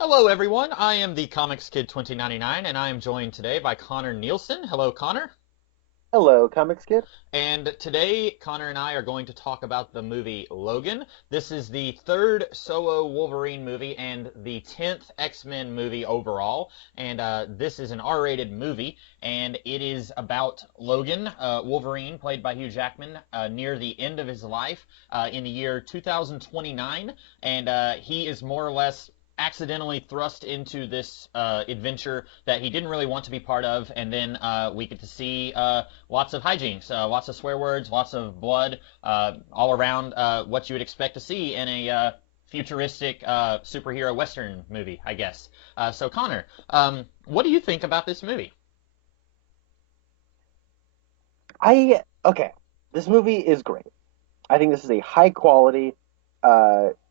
Hello, everyone. I am the Comics Kid 2099, and I am joined today by Connor Nielsen. Hello, Connor. Hello, Comics Kid. And today, Connor and I are going to talk about the movie Logan. This is the third solo Wolverine movie and the 10th X-Men movie overall. And this is an R-rated movie, and it is about Logan, Wolverine, played by Hugh Jackman, near the end of his life in the year 2029. And he is more or less accidentally thrust into this adventure that he didn't really want to be part of, and then we get to see lots of hijinks, lots of swear words, lots of blood, all around what you would expect to see in a futuristic superhero western movie, I guess. So Connor, what do you think about this movie? Okay, this movie is great. I think this is a high quality,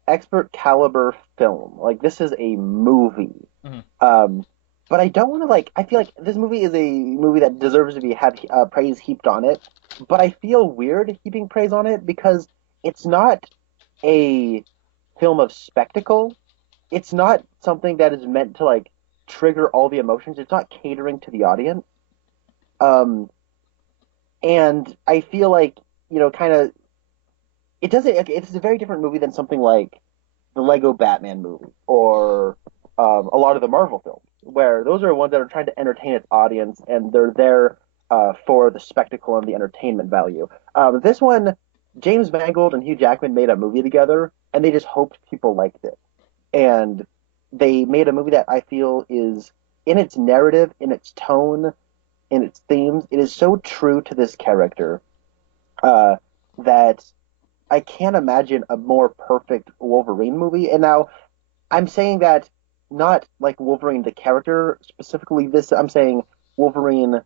expert caliber film. Like this is a movie. Mhm. Um, but I don't want to I feel like this movie is a movie that deserves to be have praise heaped on it. But I feel weird heaping praise on it because it's not a film of spectacle. It's not something that is meant to trigger all the emotions. It's not catering to the audience. Um, and I feel like kind of it doesn't. It's a very different movie than something like the Lego Batman movie or a lot of the Marvel films, where those are ones that are trying to entertain its audience and they're there for the spectacle and the entertainment value. This one, James Mangold and Hugh Jackman made a movie together, and they just hoped people liked it. And they made a movie that I feel is in its narrative, in its tone, in its themes, it is so true to this character uh, that I can't imagine a more perfect Wolverine movie. And now I'm saying that not like Wolverine the character specifically. This I'm saying Wolverine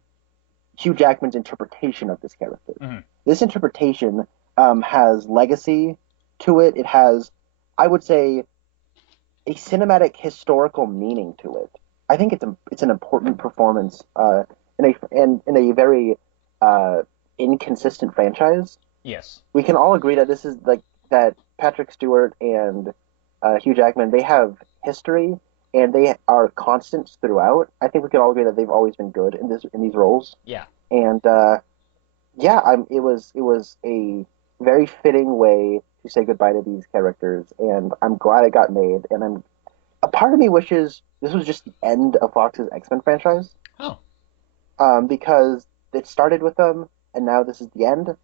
Hugh Jackman's interpretation of this character. Mhm. This interpretation has legacy to it. It has, I would say, a cinematic historical meaning to it. I think it's an important performance in a very inconsistent franchise. Yes. We can all agree that this is like that Patrick Stewart and Hugh Jackman, they have history and they are constants throughout. I think we can all agree that they've always been good in these roles. Yeah. And yeah, it was a very fitting way to say goodbye to these characters, and I'm glad it got made. And a part of me wishes this was just the end of Fox's X-Men franchise, Oh. because it started with them, and now this is the end,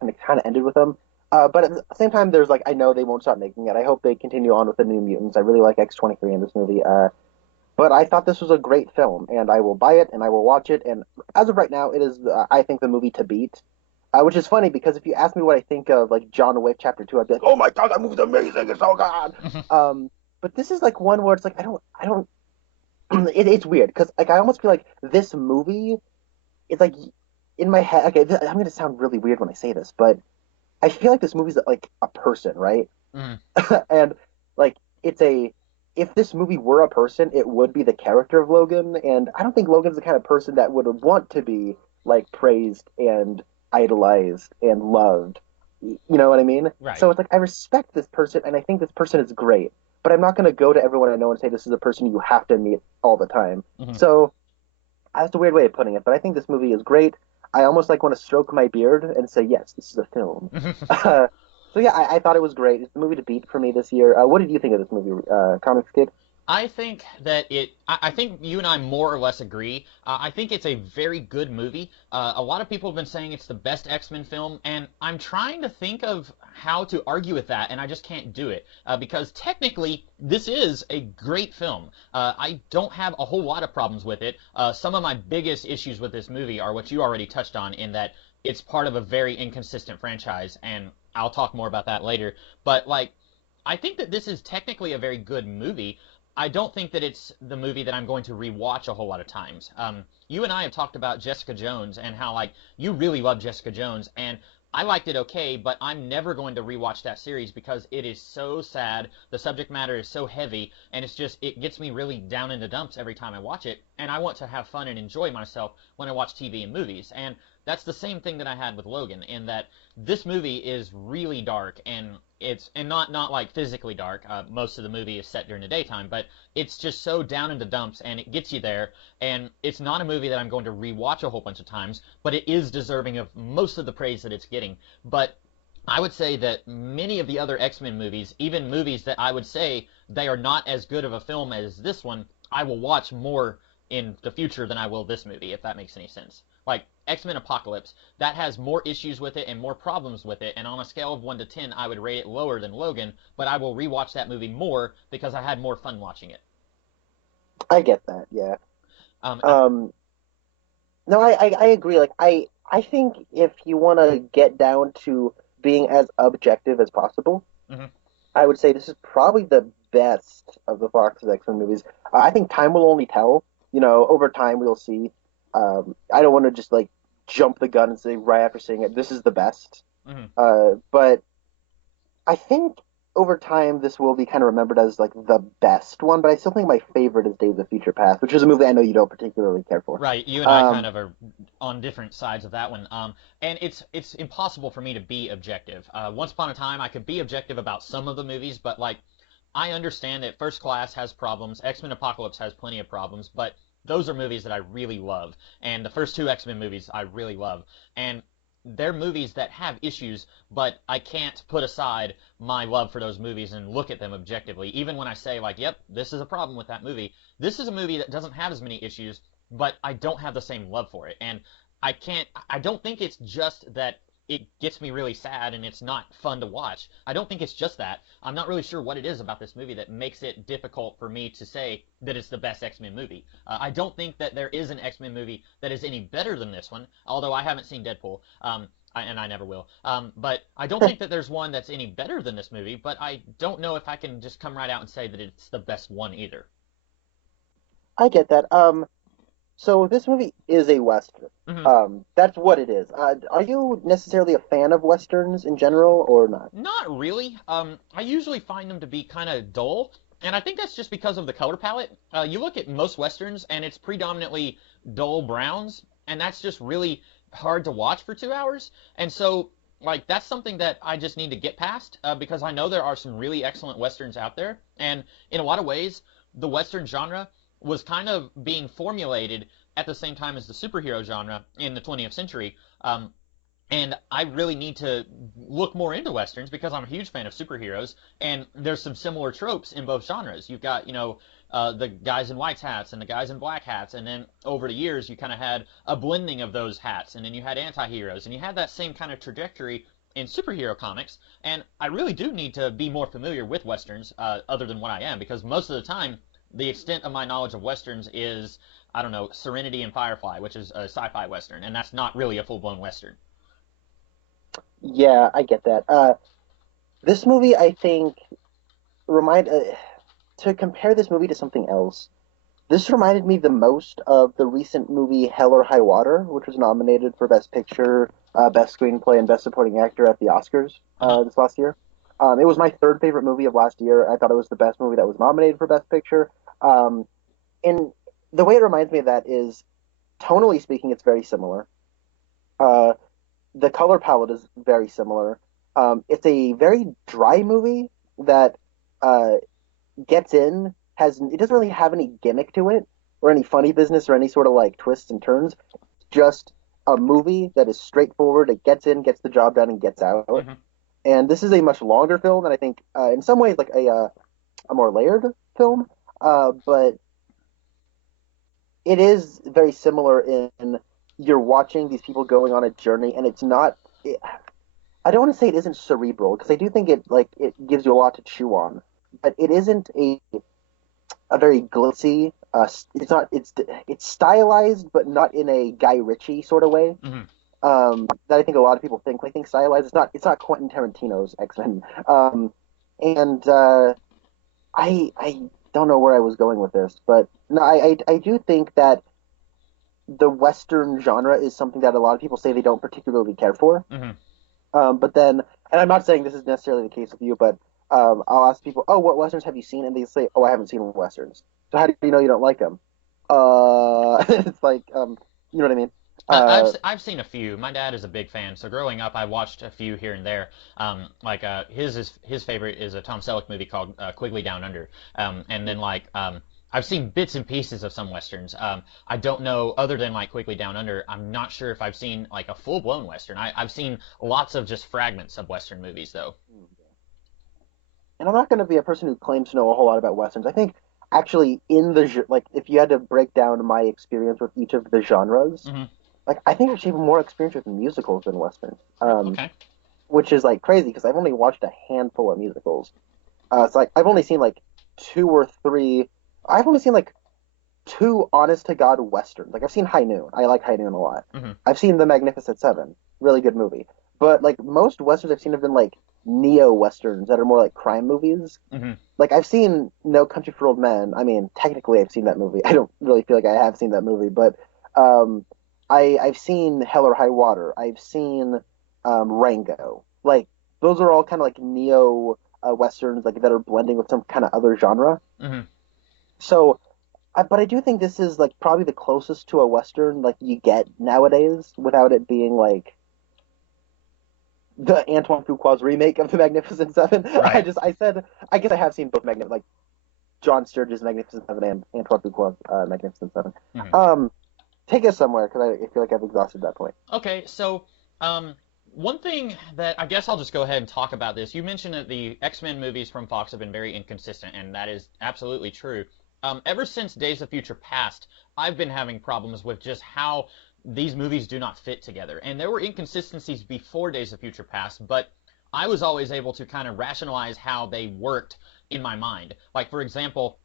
and it kind of ended with them. But at the same time, there's I know they won't stop making it. I hope they continue on with the New Mutants. I really like X-23 in this movie. But I thought this was a great film, and I will buy it and I will watch it. And as of right now, it is I think the movie to beat. Which is funny because if you ask me what I think of John Wick Chapter Two, I'd be like, "Oh my god, that movie's amazing! It's so good." But this is one where it's I don't. It's weird because I almost feel like this movie is in my head. Okay, I'm going to sound really weird when I say this, but I feel like this movie's like a person, right? Mhm. And like it's a if this movie were a person, it would be the character of Logan, and I don't think Logan's the kind of person that would want to be praised and idolized and loved. You know what I mean? Right. So it's I respect this person and I think this person is great, but I'm not going to go to everyone I know and say this is a person you have to meet all the time. Mhm. So that's a weird way of putting it, but I think this movie is great. I almost want to stroke my beard and say, yes, this is a film. So yeah, I thought it was great. It's the movie to beat for me this year. What did you think of this movie, Comics Kid? I think that I think you and I more or less agree. I think it's a very good movie. A lot of people have been saying it's the best X-Men film, and I'm trying to think of how to argue with that, and I just can't do it. Because technically, this is a great film. I don't have a whole lot of problems with it. Some of my biggest issues with this movie are what you already touched on, in that it's part of a very inconsistent franchise, and I'll talk more about that later. But I think that this is technically a very good movie. I don't think that it's the movie that I'm going to rewatch a whole lot of times. You and I have talked about Jessica Jones and how you really love Jessica Jones, and I liked it okay, but I'm never going to rewatch that series because it is so sad. The subject matter is so heavy, and it gets me really down in the dumps every time I watch it. And I want to have fun and enjoy myself when I watch TV and movies. And that's the same thing that I had with Logan, in that this movie is really dark, and not like physically dark. Most of the movie is set during the daytime, but it's just so down in the dumps, and it gets you there. And it's not a movie that I'm going to rewatch a whole bunch of times, but it is deserving of most of the praise that it's getting. But I would say that many of the other X-Men movies, even movies that I would say they are not as good of a film as this one, I will watch more in the future than I will this movie, if that makes any sense. Like X-Men Apocalypse, that has more issues with it and more problems with it, and on a scale of 1 to 10, I would rate it lower than Logan, but I will rewatch that movie more because I had more fun watching it. I get that. Yeah. Um, I, Um, no, I agree. Like I think if you want to get down to being as objective as possible, mhm. I would say this is probably the best of the Fox's X-Men movies. I think time will only tell. You know, over time we'll see. I don't want to just like jump the gun and say right after seeing it, this is the best. Mhm. But I think over time this will be kind of remembered as like the best one. But I still think my favorite is Days of Future Past, which is a movie I know you don't particularly care for. Right, you and I kind Um, of are on different sides of that one. And it's impossible for me to be objective. Once upon a time, I could be objective about some of the movies, but like I understand that First Class has problems, X-Men Apocalypse has plenty of problems, but those are movies that I really love, and the first two X-Men movies I really love, and they're movies that have issues, but I can't put aside my love for those movies and look at them objectively. Even when I say like, yep, this is a problem with that movie, this is a movie that doesn't have as many issues, but I don't have the same love for it. And I don't think it's just that it gets me really sad and it's not fun to watch. I don't think it's just that. I'm not really sure what it is about this movie that makes it difficult for me to say that it's the best X-Men movie. I don't think that there is an X-Men movie that is any better than this one, although I haven't seen Deadpool. And I never will. But I don't think that there's one that's any better than this movie, but I don't know if I can just come right out and say that it's the best one either. I get that. So this movie is a Western. Mhm. That's what it is. Are you necessarily a fan of Westerns in general or not? Not really. I usually find them to be kind of dull, and I think that's just because of the color palette. You look at most westerns, and it's predominantly dull browns, and that's just really hard to watch for 2 hours. And so, like, that's something that I just need to get past because I know there are some really excellent westerns out there, and in a lot of ways, the western genre was kind of being formulated at the same time as the superhero genre in the 20th century. And I really need to look more into westerns because I'm a huge fan of superheroes, and there's some similar tropes in both genres. You've got, the guys in white hats and the guys in black hats, and then over the years you kind of had a blending of those hats, and then you had anti-heroes, and you had that same kind of trajectory in superhero comics. And I really do need to be more familiar with westerns, other than what I am, because most of the time the extent of my knowledge of westerns is, I don't know, Serenity and Firefly, which is a sci-fi western, and that's not really a full-blown western. Yeah, I get that. This movie, I think, remind to compare this movie to something else. This reminded me the most of the recent movie Hell or High Water, which was nominated for Best Picture, Best Screenplay, and Best Supporting Actor at the Oscars Uh-huh. this last year. It was my third favorite movie of last year. I thought it was the best movie that was nominated for Best Picture. Um, and the way it reminds me of that is, tonally speaking, it's very similar. Uh, the color palette is very similar. It's a very dry movie that uh, gets in has it doesn't really have any gimmick to it or any funny business or any sort of like twists and turns. It's just a movie that is straightforward. It gets in, gets the job done, and gets out. Hmm. And this is a much longer film, and I think in some ways like a more layered film. But it is very similar in you're watching these people going on a journey, and it's not. I don't want to say it isn't cerebral because I do think it gives you a lot to chew on, but it isn't a very glitzy. It's not. It's stylized, but not in a Guy Ritchie sort of way. Hmm. That I think a lot of people think. When I think stylized, it's not Quentin Tarantino's X-Men. And I don't know where I was going with this, but no, I do think that the Western genre is something that a lot of people say they don't particularly care for. Hmm. But then, and I'm not saying this is necessarily the case with you, but I'll ask people, "Oh, what westerns have you seen?" And they say, "Oh, I haven't seen westerns." So how do you know you don't like them? It's like, you know what I mean? Uh, I've seen a few. My dad is a big fan, so growing up, I watched a few here and there. His favorite is a Tom Selleck movie called Quigley Down Under. And then I've seen bits and pieces of some westerns. I don't know other than like Quigley Down Under. I'm not sure if I've seen like a full blown western. I've seen lots of just fragments of western movies though. and I'm not going to be a person who claims to know a whole lot about westerns. I think actually in like if you had to break down my experience with each of the genres, Hmm. like I think I actually have more experience with musicals than westerns. Okay. Which is like crazy because I've only watched a handful of musicals. It's like I've only seen like two or three. I've only seen like two honest to God westerns. Like I've seen High Noon. I like High Noon a lot. Hmm. I've seen The Magnificent Seven. Really good movie. But like most westerns I've seen have been like neo westerns that are more like crime movies. Hmm. Like I've seen No Country for Old Men. I mean, technically I've seen that movie. I don't really feel like I have seen that movie, but um, I've seen Hell or High Water. I've seen Rango. Like those are all kind of like neo westerns, like that are blending with some kind of other genre. Hmm. So, but I do think this is like probably the closest to a western like you get nowadays without it being like the Antoine Fuqua's remake of The Magnificent Seven. Right. I guess I have seen both like John Sturges' Magnificent Seven and Antoine Fuqua's Magnificent Seven. Hmm. Um, take us somewhere because I feel like I've exhausted that point. Okay, so um, one thing that I guess I'll just go ahead and talk about this. You mentioned that the X-Men movies from Fox have been very inconsistent, and that is absolutely true. Ever since Days of Future Past, I've been having problems with just how these movies do not fit together. And there were inconsistencies before Days of Future Past, but I was always able to kind of rationalize how they worked in my mind. Like, for example,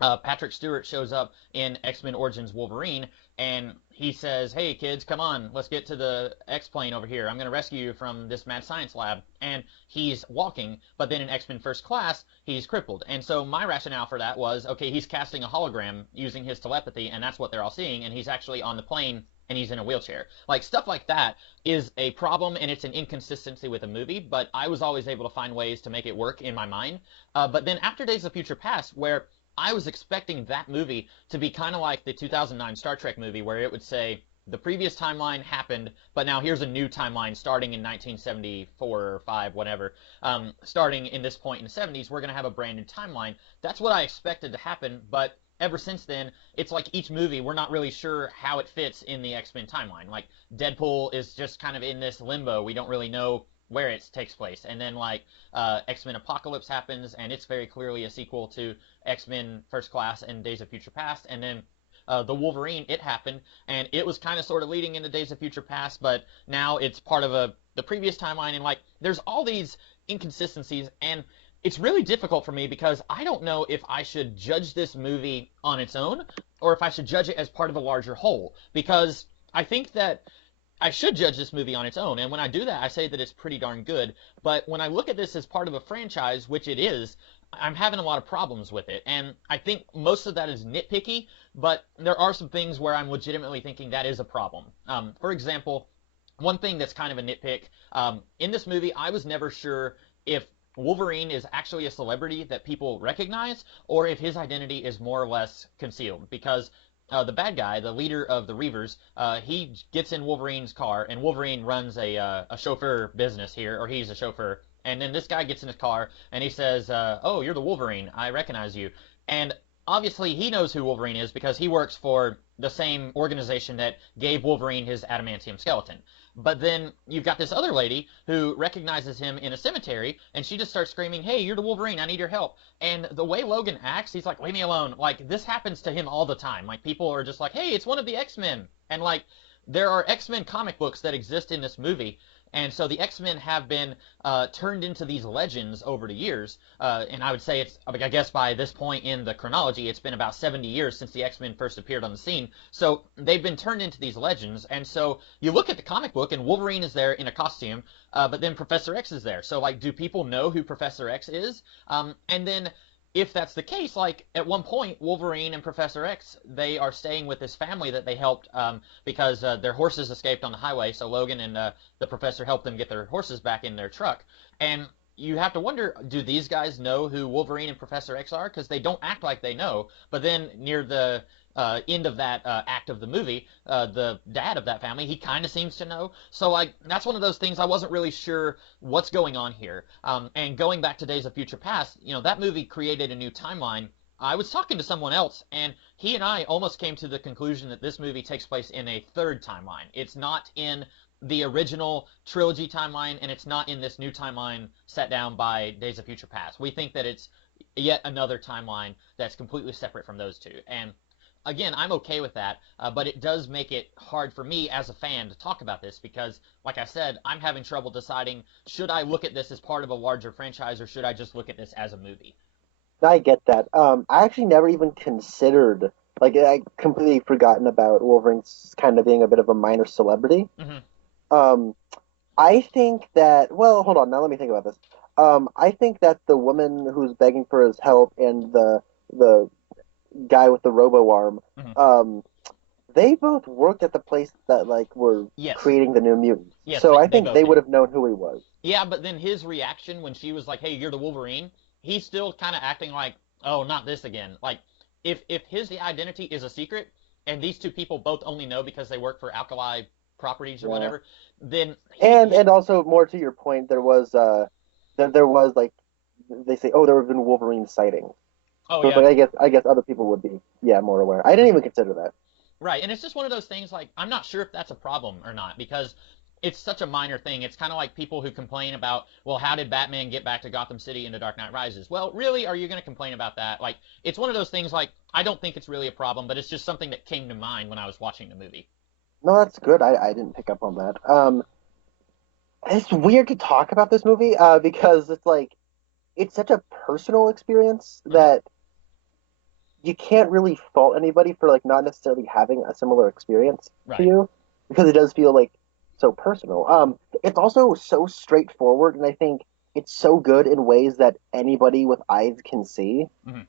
Patrick Stewart shows up in X-Men Origins Wolverine, and he says, "Hey kids, come on, let's get to the X-plane over here. I'm going to rescue you from this mad science lab." And he's walking, but then in X-Men First Class, he's crippled. And so my rationale for that was, okay, he's casting a hologram using his telepathy, and that's what they're all seeing, and he's actually on the plane and he's in a wheelchair. Like stuff like that is a problem and it's an inconsistency with a movie, but I was always able to find ways to make it work in my mind. But then after Days of Future Past, where I was expecting that movie to be kind of like the 2009 Star Trek movie where it would say the previous timeline happened, but now here's a new timeline starting in 1974 or 5, whatever. Starting in this point in the 70s, we're going to have a brand new timeline. That's what I expected to happen, but ever since then, it's like each movie, we're not really sure how it fits in the X-Men timeline. Like, Deadpool is just kind of in this limbo. We don't really know where it takes place. And then, like, X-Men Apocalypse happens, and it's very clearly a sequel to X-Men First Class and Days of Future Past. And then the Wolverine, it happened, and it was kind of sort of leading into Days of Future Past, but now it's part of the previous timeline, and like there's all these inconsistencies, and it's really difficult for me because I don't know if I should judge this movie on its own or if I should judge it as part of a larger whole, because I think that I should judge this movie on its own, and when I do that, I say that it's pretty darn good. But when I look at this as part of a franchise, which it is, I'm having a lot of problems with it. And I think most of that is nitpicky, but there are some things where I'm legitimately thinking that is a problem. For example, one thing that's kind of a nitpick, in this movie, I was never sure if Wolverine is actually a celebrity that people recognize, or if his identity is more or less concealed. Because the bad guy, the leader of the Reavers, he gets in Wolverine's car, and Wolverine runs a chauffeur business here, or he's a chauffeur. And then this guy gets in his car, and he says, "Oh, you're the Wolverine. I recognize you." And obviously, he knows who Wolverine is because he works for the same organization that gave Wolverine his adamantium skeleton. But then you've got this other lady who recognizes him in a cemetery, and she just starts screaming, "Hey, you're the Wolverine. I need your help." And the way Logan acts, he's like, "Leave me alone." Like, this happens to him all the time. Like, people are just like, "Hey, it's one of the X-Men." And, like, there are X-Men comic books that exist in this movie, and so the X-Men have been turned into these legends over the years. And I would say it's, I guess by this point in the chronology, it's been about 70 years since the X-Men first appeared on the scene. So they've been turned into these legends. And so you look at the comic book, and Wolverine is there in a costume, but then Professor X is there. So, like, do people know who Professor X is? And then if that's the case, like at one point, Wolverine and Professor X, they are staying with this family that they helped because their horses escaped on the highway. So Logan and the professor helped them get their horses back in their truck. And you have to wonder, do these guys know who Wolverine and Professor X are? Because they don't act like they know. But then near the end of that act of the movie, the dad of that family, he kind of seems to know. So like that's one of those things I wasn't really sure what's going on here. And going back to Days of Future Past, that movie created a new timeline. I was talking to someone else, and he and I almost came to the conclusion that this movie takes place in a third timeline. It's not in the original trilogy timeline, and it's not in this new timeline set down by Days of Future Past. We think that it's yet another timeline that's completely separate from those two. And again, I'm okay with that, but it does make it hard for me as a fan to talk about this because, like I said, I'm having trouble deciding should I look at this as part of a larger franchise or should I just look at this as a movie? I get that. I actually never even considered, like, I completely forgotten about Wolverine's kind of being a bit of a minor celebrity. Hmm. Um, I think that, well, hold on, now let me think about this. I think that the woman who's begging for his help and the guy with the robo arm, Hmm. um, they both worked at the place that like were Yes. creating the new mutants. Yes, So I they think both they would did. have known who he was. Yeah, but then his reaction when she was like, "Hey, you're the Wolverine," he's still kind of acting like, "Oh, not this again." Like, if his identity is a secret, and these two people both only know because they work for Alkali Properties or Yeah. whatever, then And also more to your point, there was like they say, oh, there have been Wolverine sightings. oh So it's yeah, like I guess other people would be more aware. I didn't even consider that. right, and it's just one of those things like I'm not sure if that's a problem or not because it's such a minor thing. It's kind of like people who complain about, well, how did Batman get back to Gotham City in The Dark Knight Rises? Well, really, are you going to complain about that? Like, it's one of those things like I don't think it's really a problem, but it's just something that came to mind when I was watching the movie. No, that's good. I didn't pick up on that. It's weird to talk about this movie because it's like it's such a personal experience Hmm. that you can't really fault anybody for like not necessarily having a similar experience to Right. you because it does feel like so personal. It's also so straightforward, and I think it's so good in ways that anybody with eyes can see Hmm.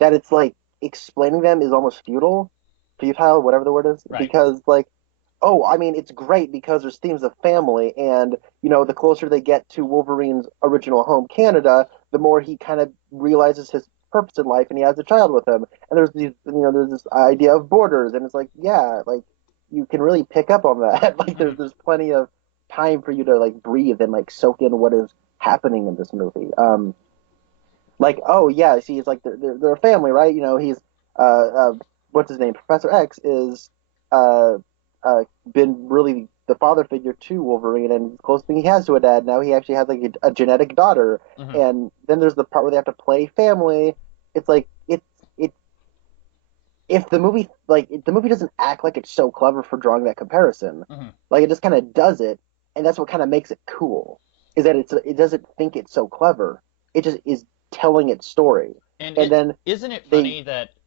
that it's like explaining them is almost futile, whatever the word is, Right. because like, oh, I mean, it's great because there's themes of family, and the closer they get to Wolverine's original home, Canada, the more he kind of realizes his purpose in life, and he has a child with him, and there's this idea of borders, and it's like, yeah, like you can really pick up on that. Like, Hmm. there's plenty of time for you to like breathe and like soak in what is happening in this movie. Like, oh yeah, see, it's like they're a family, right? He's what's his name? Professor X is uh been really the father figure to Wolverine and the closest thing he has to a dad. Now he actually has like a genetic daughter, Hmm. and then there's the part where they have to play family. It's like it if the movie like if the movie doesn't act like it's so clever for drawing that comparison, Hmm. like it just kind of does it, and that's what kind of makes it cool. Is that it doesn't think it's so clever. It just is telling its story, And and it then isn't it they funny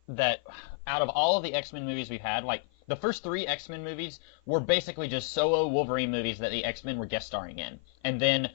that out of all of the X-Men movies we've had, like the first three X-Men movies were basically just solo Wolverine movies that the X-Men were guest starring in. And then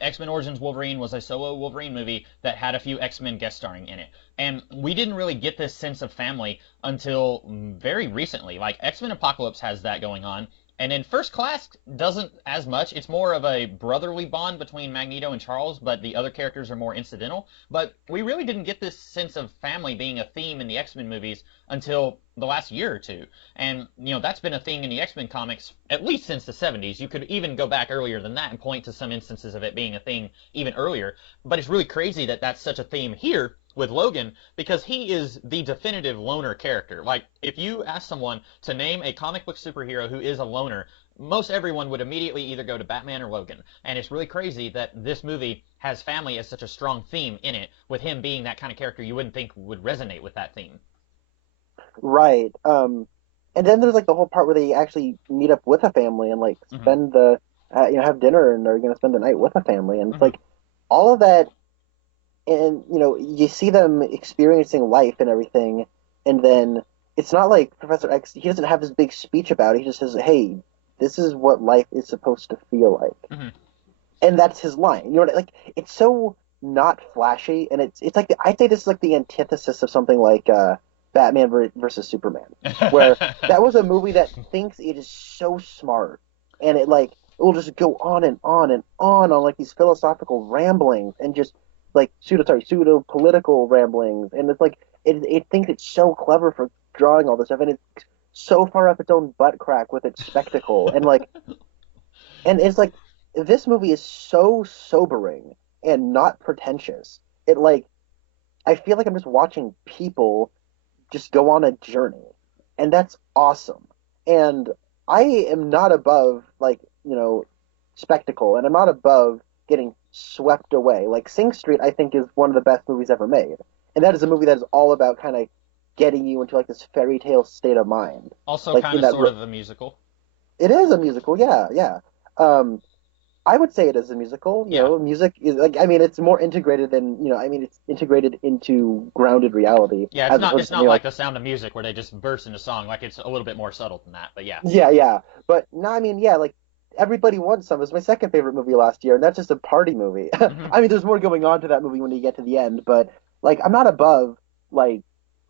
X-Men Origins Wolverine was a solo Wolverine movie that had a few X-Men guest starring in it. And we didn't really get this sense of family until very recently. Like X-Men Apocalypse has that going on, and then First Class doesn't as much. It's more of a brotherly bond between Magneto and Charles, but the other characters are more incidental. But we really didn't get this sense of family being a theme in the X-Men movies until the last year or two. And, that's been a thing in the X-Men comics at least since the 70s. You could even go back earlier than that and point to some instances of it being a thing even earlier. But it's really crazy that that's such a theme here with Logan because he is the definitive loner character. Like, if you ask someone to name a comic book superhero who is a loner, most everyone would immediately either go to Batman or Logan. And it's really crazy that this movie has family as such a strong theme in it, with him being that kind of character you wouldn't think would resonate with that theme. right. And then there's like the whole part where they actually meet up with a family and like Hmm. spend have dinner and are going to spend the night with a family, and it's Hmm. like all of that, and you see them experiencing life and everything, and then it's not like Professor X. He doesn't have this big speech about it. He just says, "Hey, this is what life is supposed to feel like," Hmm. and that's his line. Like it's so not flashy, and it's like I'd say this is like the antithesis of something like Batman versus Superman, where that was a movie that thinks it is so smart, and it will just go on and on and on like these philosophical ramblings and just like pseudo political ramblings, and it's like it thinks it's so clever drawing all this stuff, and it's so far up its own butt crack with its spectacle, and it's like this movie is so sobering and not pretentious. It like I feel like I'm just watching people just go on a journey, and that's awesome. And I am not above like spectacle, and I'm not above getting swept away. Like Sing Street, I think is one of the best movies ever made, and that is a movie that is all about kind of getting you into like this fairy tale state of mind. Also, Like kind in of that, sort of a musical. it is a musical, yeah, yeah. Um, I would say it is a musical. Yeah. Music is like I mean, it's more integrated than I mean, it's integrated into grounded reality Yeah, it's as not opposed it's to not something like like The Sound of Music where they just burst into song. Like it's a little bit more subtle than that. But yeah. yeah, yeah. But no, I mean, yeah, like Everybody Wants Some is my second favorite movie last year, and that's just a party movie. Hmm. I mean, there's more going on to that movie when you get to the end, but like I'm not above like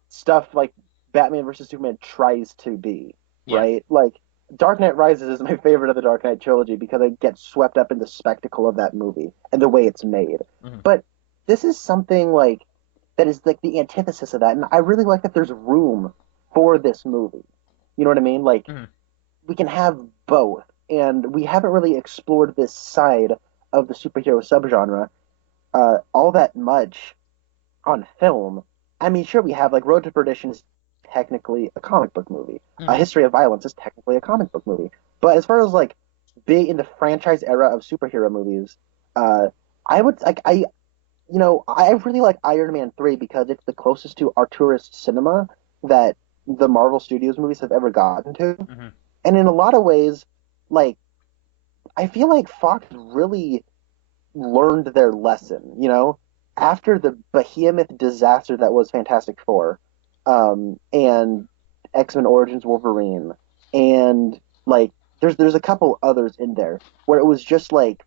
stuff like Batman versus Superman tries to be, Yeah. right? Like Dark Knight Rises is my favorite of the Dark Knight trilogy because I get swept up in the spectacle of that movie and the way it's made. Hmm. But this is something like that is like the antithesis of that, and I really like that there's room for this movie. You know what I mean? Like Hmm. we can have both, and we haven't really explored this side of the superhero subgenre all that much on film. I mean, sure, we have like Road to Perdition is technically a comic book movie. A Hmm. History of Violence is technically a comic book movie. But as far as like big in the franchise era of superhero movies, uh, I would like I really like Iron Man 3 because it's the closest to Arturist cinema that the Marvel Studios movies have ever gotten to. Hmm. And in a lot of ways, like I feel like Fox really learned their lesson, after the behemoth disaster that was Fantastic Four, and X-Men Origins Wolverine, and like there's a couple others in there where it was just like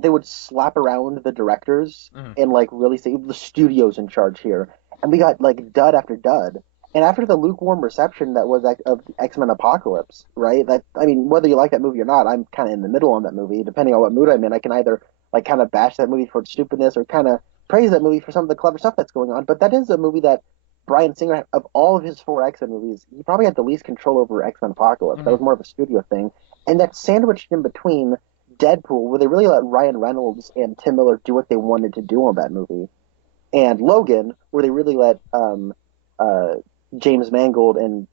they would slap around the directors Hmm. and like really say the studio's in charge here, and we got like dud after dud. And after the lukewarm reception that was of X-Men Apocalypse, right? That I mean, whether you like that movie or not, I'm kind of in the middle on that movie. Depending on what mood I'm in, I can either like kind of bash that movie for its stupidness or kind of praise that movie for some of the clever stuff that's going on. But that is a movie that Bryan Singer, of all of his four X-Men movies, he probably had the least control over X-Men Apocalypse. That Hmm. was more of a studio thing, and that's sandwiched in between Deadpool, where they really let Ryan Reynolds and Tim Miller do what they wanted to do on that movie, and Logan, where they really let uh, James Mangold and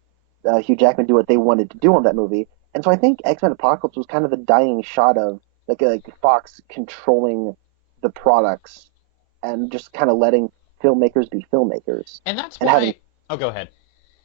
Hugh Jackman do what they wanted to do on that movie. And so I think X Men Apocalypse was kind of the dying shot of like Fox controlling the products and just kind of letting filmmakers be filmmakers And that's and having why. Oh, go ahead.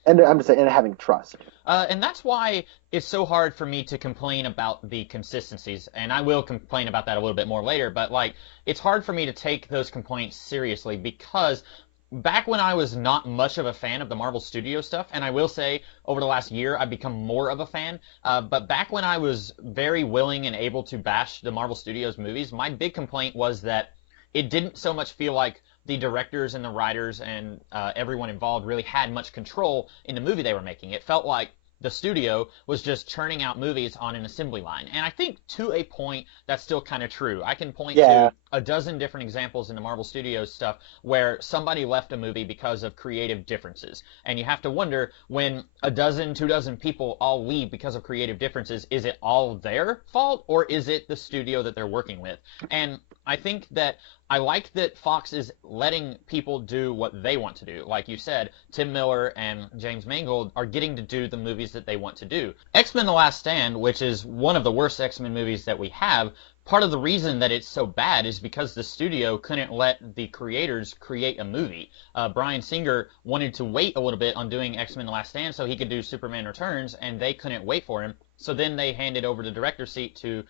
and I'm just saying and having trust. And that's why it's so hard for me to complain about the consistencies, and I will complain about that a little bit more later, but like, it's hard for me to take those complaints seriously because back when I was not much of a fan of the Marvel Studio stuff, and I will say over the last year I've become more of a fan, but back when I was very willing and able to bash the Marvel Studios movies, my big complaint was that it didn't so much feel like the directors and the writers and everyone involved really had much control in the movie they were making. It felt like the studio was just churning out movies on an assembly line. And I think to a point that's still kind of true. I can point Yeah, to a dozen different examples in the Marvel Studios stuff where somebody left a movie because of creative differences. And you have to wonder when a dozen, 2 dozen people all leave because of creative differences, is it all their fault or is it the studio that they're working with? And I think that I like that Fox is letting people do what they want to do. Like you said, Tim Miller and James Mangold are getting to do the movies that they want to do. X-Men The Last Stand, which is one of the worst X-Men movies that we have, part of the reason that it's so bad is because the studio couldn't let the creators create a movie. Bryan Singer wanted to wait a little bit on doing X-Men The Last Stand so he could do Superman Returns, and they couldn't wait for him. So then they handed over the director's seat to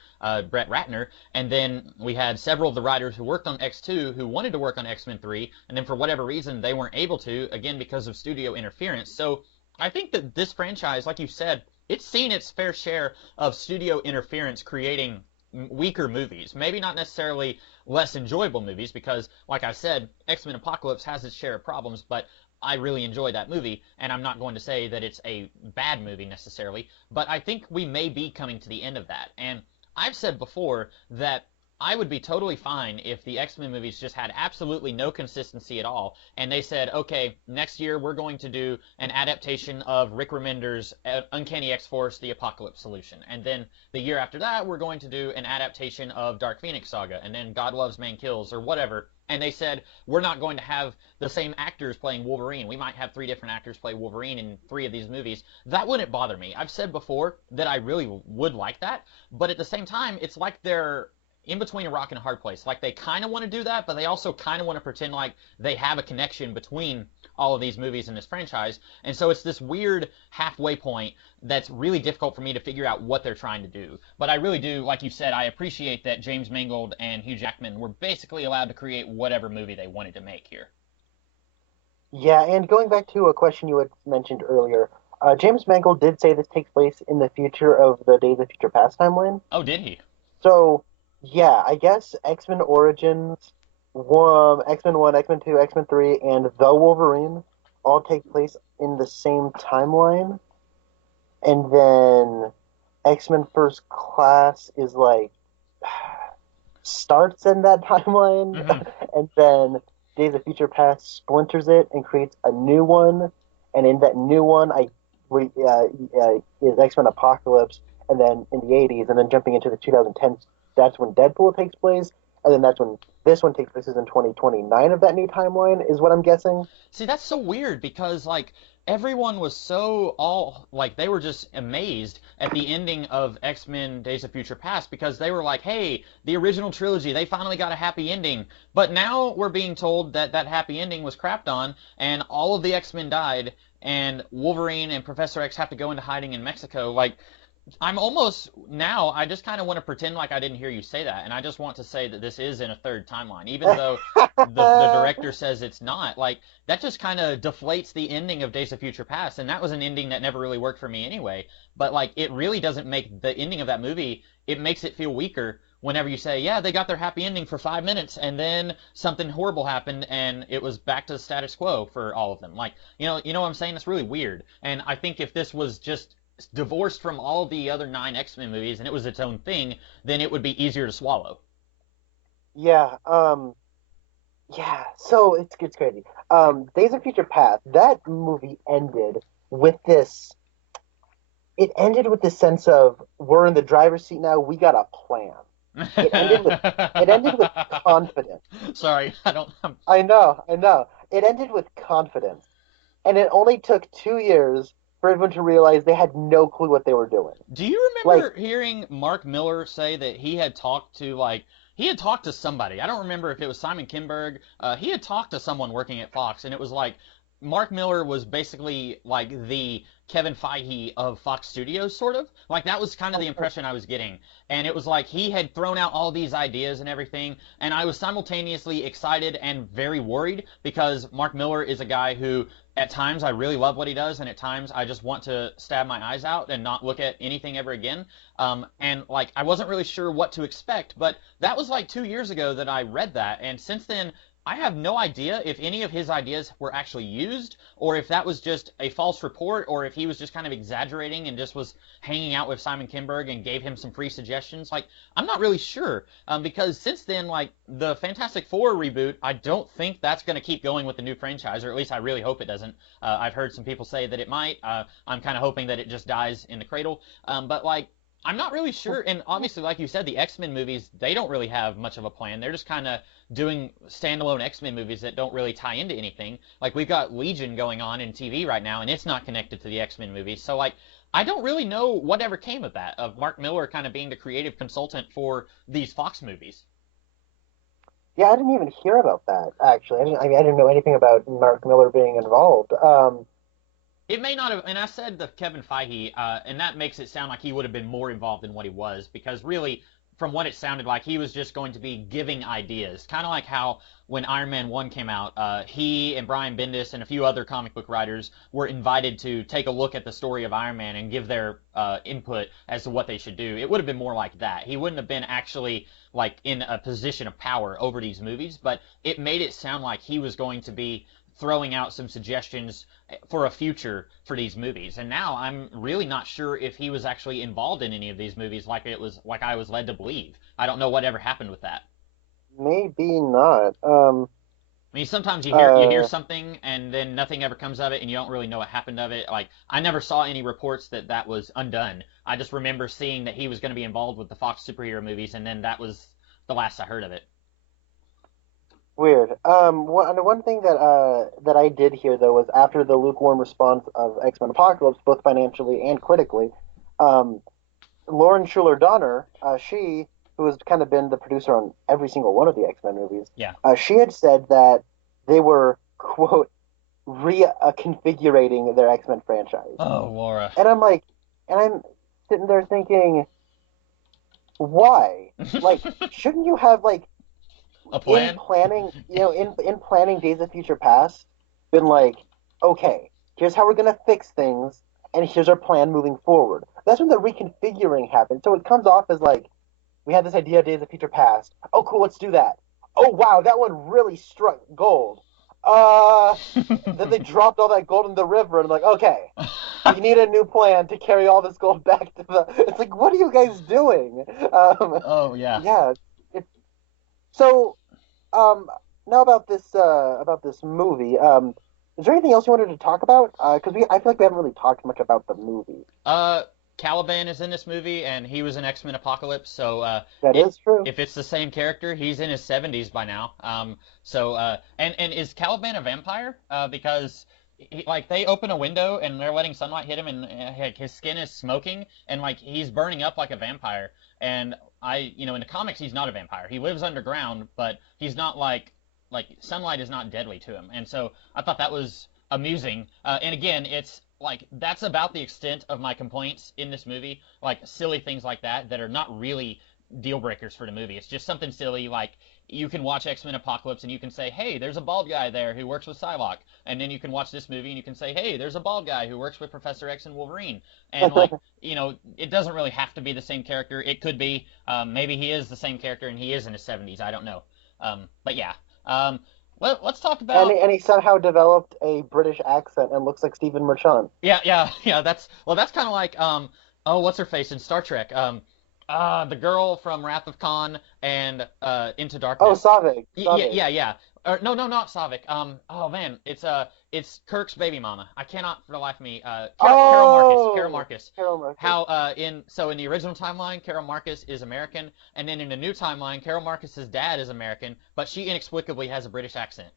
Brett Ratner, and then we had several of the writers who worked on X2 who wanted to work on X-Men 3, and then for whatever reason they weren't able to, again because of studio interference. So I think that this franchise, like you said, it's seen its fair share of studio interference creating weaker movies. Maybe not necessarily less enjoyable movies, because, like I said, X-Men Apocalypse has its share of problems, but I really enjoy that movie, and I'm not going to say that it's a bad movie necessarily, but I think we may be coming to the end of that. And I've said before that I would be totally fine if the X-Men movies just had absolutely no consistency at all, and they said, okay, next year we're going to do an adaptation of Rick Remender's Uncanny X-Force: The Apocalypse Solution, and then the year after that we're going to do an adaptation of Dark Phoenix Saga, and then God Loves Man Kills, or whatever. And they said, we're not going to have the same actors playing Wolverine. We might have 3 different actors play Wolverine in 3 of these movies. That wouldn't bother me. I've said before that I really would like that, but at the same time, it's like they're in between a rock and a hard place. Like, they kind of want to do that, but they also kind of want to pretend like they have a connection between all of these movies in this franchise. And so it's this weird halfway point that's really difficult for me to figure out what they're trying to do. But I really do, like you said, I appreciate that James Mangold and Hugh Jackman were basically allowed to create whatever movie they wanted to make here. Yeah, and going back to a question you had mentioned earlier, James Mangold did say this takes place in the future of the Days of Future Past timeline. Oh, did he? So, yeah, I guess X-Men Origins, X-Men 1, X-Men 2, X-Men 3, and The Wolverine all take place in the same timeline. And then X-Men First Class is like starts in that timeline, and then Days of Future Past splinters it and creates a new one. And in that new one, is X-Men Apocalypse, and then in the 80s, and then jumping into the 2010s, that's when Deadpool takes place, and then that's when this one takes place is in 2029 of that new timeline, is what I'm guessing. See, that's so weird because, like, everyone was so like, they were just amazed at the ending of X-Men Days of Future Past because they were like, hey, the original trilogy, they finally got a happy ending. But now we're being told that that happy ending was crapped on and all of the X-Men died and Wolverine and Professor X have to go into hiding in Mexico. Like, I'm almost now, I just kind of want to pretend like I didn't hear you say that, and I just want to say that this is in a third timeline, even though the director says it's not. Like, that just kind of deflates the ending of Days of Future Past, and that was an ending that never really worked for me anyway. But, like, it really doesn't make the ending of that movie, it makes it feel weaker whenever you say, yeah, they got their happy ending for 5 minutes, and then something horrible happened, and it was back to the status quo for all of them. Like, you know what I'm saying? It's really weird. And I think if this was just divorced from all the other 9 X-Men movies and it was its own thing, then it would be easier to swallow. Yeah, yeah, so it's crazy. Days of Future Past, that movie ended with this. It ended with this sense of we're in the driver's seat now. We got a plan. It ended with confidence. Sorry, I don't. I know, I know. It ended with confidence, and it only took 2 years for everyone to realize they had no clue what they were doing. Do you remember hearing Mark Miller say that he had talked to somebody? I don't remember if it was Simon Kinberg. He had talked to someone working at Fox, and it was like Mark Miller was basically like the Kevin Feige of Fox Studios, sort of. Like, that was kind of the impression I was getting. And it was like he had thrown out all these ideas and everything, and I was simultaneously excited and very worried because Mark Miller is a guy who, at times, I really love what he does, and at times I just want to stab my eyes out and not look at anything ever again. And, like, I wasn't really sure what to expect, but that was like 2 years ago that I read that, and since then, I have no idea if any of his ideas were actually used, or if that was just a false report, or if he was just kind of exaggerating and just was hanging out with Simon Kinberg and gave him some free suggestions. Like, I'm not really sure, because since then, like, the Fantastic Four reboot, I don't think that's going to keep going with the new franchise, or at least I really hope it doesn't. I've heard some people say that it might. I'm kind of hoping that it just dies in the cradle. But, like, I'm not really sure, and obviously, like you said, the X-Men movies, they don't really have much of a plan. They're just kind of doing standalone X-Men movies that don't really tie into anything. Like, we've got Legion going on in TV right now, and it's not connected to the X-Men movies. So, like, I don't really know whatever came of that, of Mark Miller kind of being the creative consultant for these Fox movies. Yeah, I didn't even hear about that, actually. I didn't know anything about Mark Miller being involved. It may not have, and I said the Kevin Feige, and that makes it sound like he would have been more involved than what he was, because really, from what it sounded like, he was just going to be giving ideas. Kind of like how when Iron Man 1 came out, he and Brian Bendis and a few other comic book writers were invited to take a look at the story of Iron Man and give their input as to what they should do. It would have been more like that. He wouldn't have been actually like in a position of power over these movies, but it made it sound like he was going to be throwing out some suggestions for a future for these movies. And now I'm really not sure if he was actually involved in any of these movies like I was led to believe. I don't know what ever happened with that. Maybe not. I mean, sometimes you hear Uh, something and then nothing ever comes of it, and you don't really know what happened of it. Like I never saw any reports that that was undone. I just remember seeing that he was going to be involved with the Fox superhero movies, and then that was the last I heard of it. Weird. One thing that I did hear though was after the lukewarm response of X-Men Apocalypse, both financially and critically, um, Lauren Schuler Donner, she who has kind of been the producer on every single one of the X-Men movies, Yeah. she had said that they were quote reconfigurating their X-Men franchise, Oh, Laura. and I'm sitting there thinking, why? Like, shouldn't you have like A in plan? planning, in planning Days of Future Past, been like, okay, here's how we're gonna fix things, and here's our plan moving forward. That's when the reconfiguring happens. So it comes off as like, we had this idea of Days of Future Past. Oh, cool, let's do that. Oh, wow, that one really struck gold. Uh, then they dropped all that gold in the river, and I'm like, okay, we need a new plan to carry all this gold back to the. It's like, what are you guys doing? Oh, yeah. Yeah. It, so um, now about this movie. Is there anything else you wanted to talk about? Because I feel like we haven't really talked much about the movie. Uh, Caliban is in this movie, and he was in X-Men Apocalypse. So, That it is true. if it's the same character, he's in his 70s by now. And is Caliban a vampire? Because like they open a window and they're letting sunlight hit him, and like his skin is smoking, and like he's burning up like a vampire. And in the comics, he's not a vampire. He lives underground, but he's not like sunlight is not deadly to him. And so I thought that was amusing. And again, it's like that's about the extent of my complaints in this movie, like silly things like that are not really deal breakers for the movie. It's just something silly like you can watch X-Men Apocalypse and you can say, "Hey, there's a bald guy there who works with Psylocke." And then you can watch this movie and you can say, "Hey, there's a bald guy who works with Professor X and Wolverine." And like, it doesn't really have to be the same character. It could be. Maybe he is the same character and he is in his 70s. I don't know. But yeah. Um, let's talk about. And he somehow developed a British accent and looks like Stephen Merchant. Yeah. That's kind of like oh, what's her face in Star Trek? The girl from Wrath of Khan and Into Oh, Darkness. Savik. Yeah, Savik. yeah, yeah. Or, no, no, not Savik. Oh man, it's Kirk's baby mama. I cannot for the life of me. Carol Marcus. Carol Oh, Marcus. Carol Marcus. How in the original timeline, Carol Marcus is American, and then in the new timeline, Carol Marcus's dad is American, but she inexplicably has a British accent.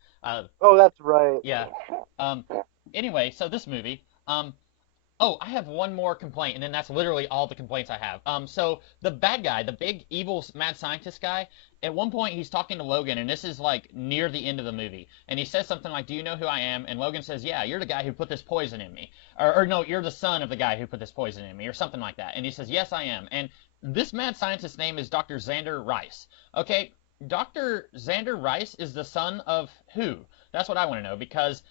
Oh, that's right. Yeah. Um. Anyway, so this movie. Oh, I have one more complaint, and then that's literally all the complaints I have. So the bad guy, the big evil mad scientist guy, at one point he's talking to Logan, and this is like near the end of the movie, and he says something like, "Do you know who I am?" And Logan says, "Yeah, you're the guy who put this poison in me," or no, you're the son of the guy who put this poison in me, or something like that. And he says, "Yes, I am." And this mad scientist's name is Dr. Xander Rice. Okay, Dr. Xander Rice is the son of who? That's what I want to know because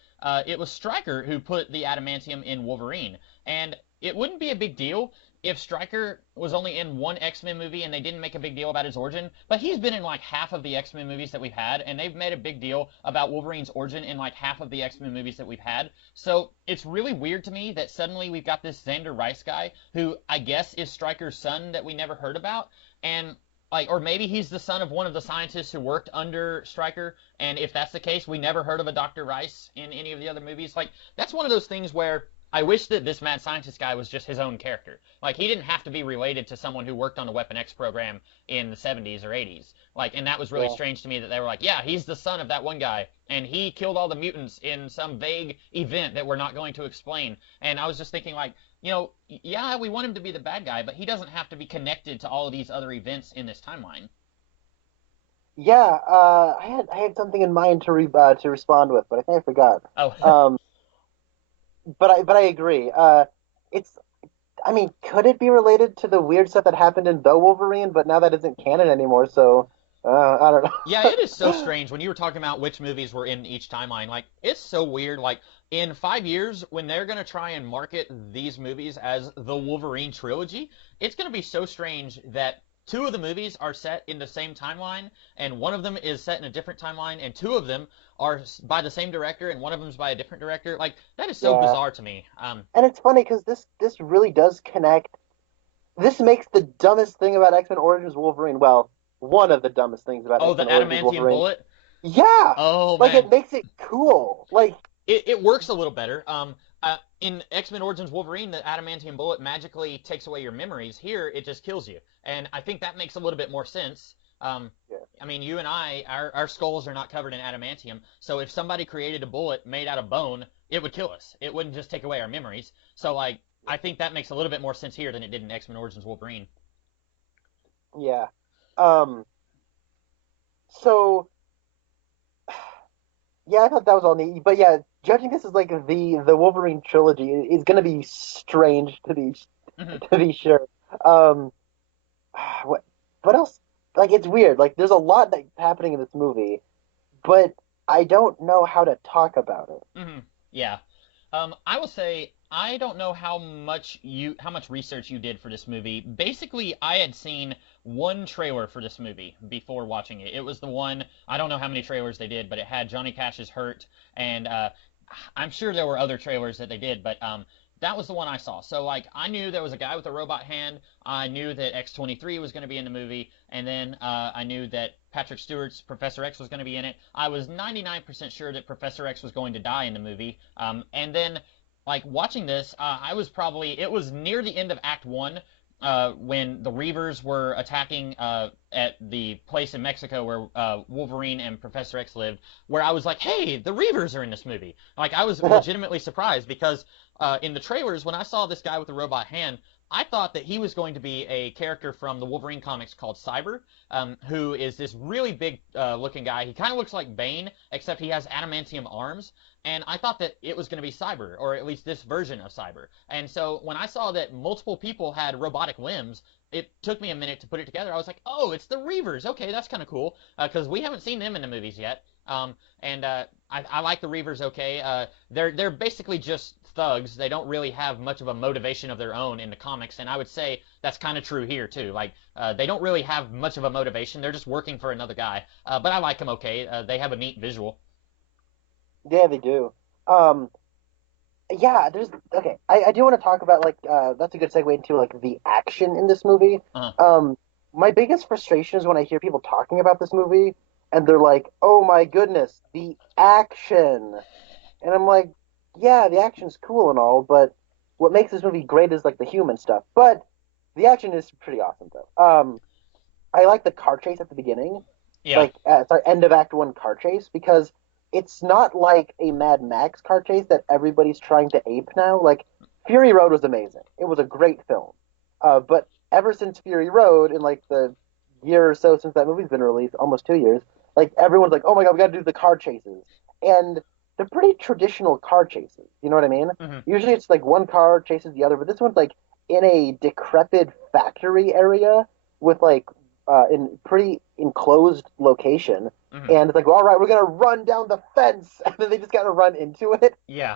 it was Stryker who put the adamantium in Wolverine. And it wouldn't be a big deal if Stryker was only in one X-Men movie and they didn't make a big deal about his origin, but he's been in like half of the X-Men movies that we've had, and they've made a big deal about Wolverine's origin in like half of the X-Men movies that we've had. So it's really weird to me that suddenly we've got this Xander Rice guy who I guess is Stryker's son that we never heard about, and like, or maybe he's the son of one of the scientists who worked under Stryker, and if that's the case, we never heard of a Dr. Rice in any of the other movies. Like, that's one of those things where I wish that this mad scientist guy was just his own character. Like, he didn't have to be related to someone who worked on the Weapon X program in the 70s or 80s. Like, and that was really Yeah. strange to me that they were like, yeah, he's the son of that one guy, and he killed all the mutants in some vague event that we're not going to explain. And I was just thinking, like, yeah, we want him to be the bad guy, but he doesn't have to be connected to all of these other events in this timeline. Yeah, I had something in mind to respond with, but I think I forgot. Oh, Um, but I agree. It's I mean, could it be related to the weird stuff that happened in The Wolverine? But now that isn't canon anymore, so I don't yeah, it is so know. strange when you were talking about which movies were in each timeline. Like, it's so weird. Like, in 5 years, when they're going to try and market these movies as the Wolverine trilogy, it's going to be so strange that two of the movies are set in the same timeline, and one of them is set in a different timeline, and two of them are by the same director, and one of them is by a different director. Like that is so Yeah, bizarre to me. and it's funny because this really does connect. This makes the dumbest thing about X Men Origins Wolverine. Well, one of the dumbest things about Oh, X the Men Origins adamantium Wolverine. bullet. Yeah, Oh like man, it makes it cool. Like it works a little better. In X-Men Origins Wolverine, the adamantium bullet magically takes away your memories. Here, it just kills you, and I think that makes a little bit more sense. yeah, I mean, you and I, our skulls are not covered in adamantium, so if somebody created a bullet made out of bone, it would kill us. It wouldn't just take away our memories. So, like, I think that makes a little bit more sense here than it did in X-Men Origins Wolverine. yeah. Um, so yeah, I thought that was all neat. But yeah, judging this as like the Wolverine trilogy is going to be strange Hmm. to be sure. Um, what what else? Like it's weird. Like there's a lot that's happening in this movie, but I don't know how to talk about it. Hmm. Yeah. I will say I don't know how much research you did for this movie. Basically, I had seen one trailer for this movie before watching it. It was the one I don't know how many trailers they did, but it had Johnny Cash's Hurt, and I'm sure there were other trailers that they did, but that was the one I saw. So like I knew there was a guy with a robot hand. I knew that X-23 was going to be in the movie, and then I knew that Patrick Stewart's Professor X was going to be in it. I was 99% sure that Professor X was going to die in the movie. And then like watching this, it was near the end of Act One. When the Reavers were attacking at the place in Mexico where Wolverine and Professor X lived, where I was like, "Hey, the Reavers are in this movie!" Like I was legitimately surprised because in the trailers, when I saw this guy with the robot hand, I thought that he was going to be a character from the Wolverine comics called Cyber, who is this really big looking guy. He kind of looks like Bane, except he has adamantium arms. And I thought that it was going to be Cyber, or at least this version of Cyber. And so when I saw that multiple people had robotic limbs, it took me a minute to put it together. I was like, oh, it's the Reavers. Okay, that's kind of cool, because we haven't seen them in the movies yet. And I like the Reavers. Okay, they're basically just thugs. They don't really have much of a motivation of their own in the comics, and I would say that's kind of true here too. Like they don't really have much of a motivation. They're just working for another guy. But I like them. Okay, they have a neat visual. Yeah, they do. Um, yeah, there's okay. I do want to talk about like that's a good segue into like the action in this movie. Uh, Um, my biggest frustration is when I hear people talking about this movie and they're like, "Oh my goodness, the action," and I'm like, "Yeah, the action's cool and all, but what makes this movie great is like the human stuff." But the action is pretty awesome though. I like the car chase at the beginning, yeah. like sorry, end of Act One car chase because it's not like a Mad Max car chase that everybody's trying to ape now. Like Fury Road was amazing; it was a great film. But ever since Fury Road, in like the year or so since that movie's been released, almost 2 years, like everyone's like, "Oh my god, we got to do the car chases," and they're pretty traditional car chases. You know what I mean? Hmm. Usually it's like one car chases the other, but this one's like in a decrepit factory area with like in pretty enclosed location, Hmm. and it's like, well, all right, we're gonna run down the fence, and then they just gotta run into it. Yeah.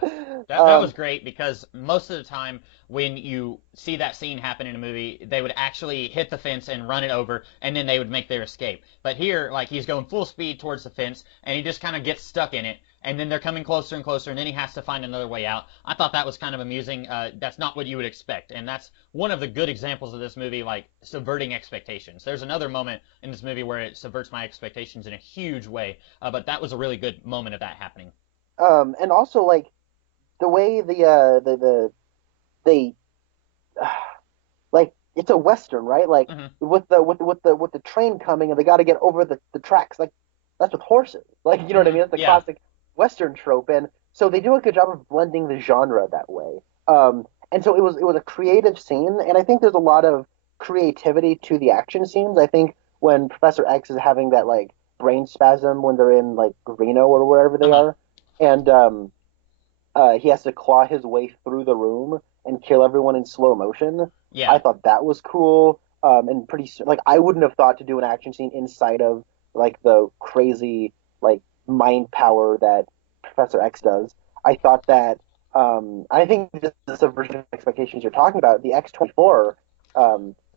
That was Um, great because most of the time when you see that scene happen in a movie, they would actually hit the fence and run it over, and then they would make their escape. But here, like he's going full speed towards the fence, and he just kind of gets stuck in it, and then they're coming closer and closer, and then he has to find another way out. I thought that was kind of amusing. That's not what you would expect, and that's one of the good examples of this movie, like subverting expectations. There's another moment in this movie where it subverts my expectations in a huge way, but that was a really good moment of that happening. and also like the way the they like it's a western, right? Like Hmm. with the train coming and they got to get over the tracks. Like that's with horses. Like you know what I Hmm. mean? It's the Yeah. classic western trope, and so they do a good job of blending the genre that way. And so it was a creative scene, and I think there's a lot of creativity to the action scenes. I think when Professor X is having that like brain spasm when they're in like Reno or wherever they Uh-huh. are, and he has to claw his way through the room and kill everyone in slow motion. Yeah. I thought that was cool. And like I wouldn't have thought to do an action scene inside of like the crazy like mind power that Professor X does. I thought that I think the subversion of expectations you're talking about, the X-24,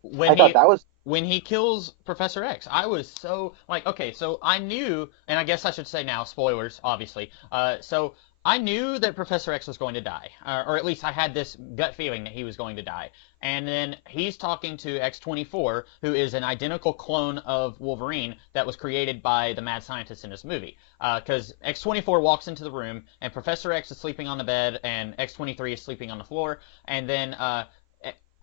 when I thought he that was when he kills Professor X, I was so like, okay, so I knew, and I guess I should say now, spoilers, obviously. So I knew that Professor X was going to die, or at least I had this gut feeling that he was going to die. And then he's talking to X-24, who is an identical clone of Wolverine that was created by the mad scientist in this movie. Because X-24 walks into the room, and Professor X is sleeping on the bed, and X-23 is sleeping on the floor, and then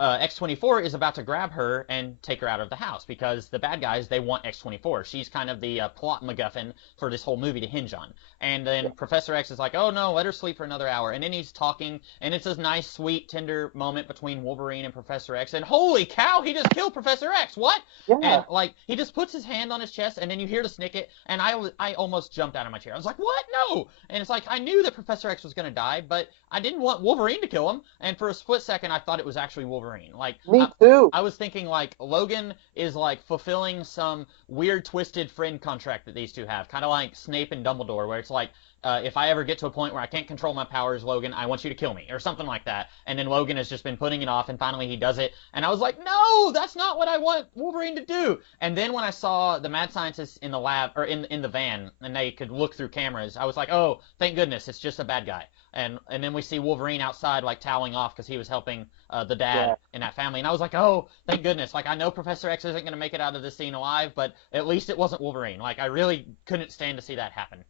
X-24 is about to grab her and take her out of the house because the bad guys, they want X-24. She's kind of the plot MacGuffin for this whole movie to hinge on. And then Professor X is like, oh no, let her sleep for another hour. And then he's talking, and it's this nice, sweet, tender moment between Wolverine and Professor X. And holy cow, he just killed Professor X. What? yeah. And like, he just puts his hand on his chest, and then you hear the snicket, and I almost jumped out of my chair. I was like, what? No! And it's like, I knew that Professor X was going to die, but I didn't want Wolverine to kill him. And for a split second, I thought it was actually Wolverine. Like, Me too. I was thinking like Logan is like fulfilling some weird twisted friend contract that these two have, kind of like Snape and Dumbledore, where it's like, if I ever get to a point where I can't control my powers, Logan, I want you to kill me, or something like that. And then Logan has just been putting it off, and finally he does it. And I was like, no, that's not what I want Wolverine to do. And then when I saw the mad scientists in the lab, or in the van, and they could look through cameras, I was like, oh, thank goodness, it's just a bad guy. And then we see Wolverine outside, like, toweling off because he was helping the dad in that family. And I was like, oh, thank goodness. Like, I know Professor X isn't going to make it out of this scene alive, but at least it wasn't Wolverine. Like, I really couldn't stand to see that happen.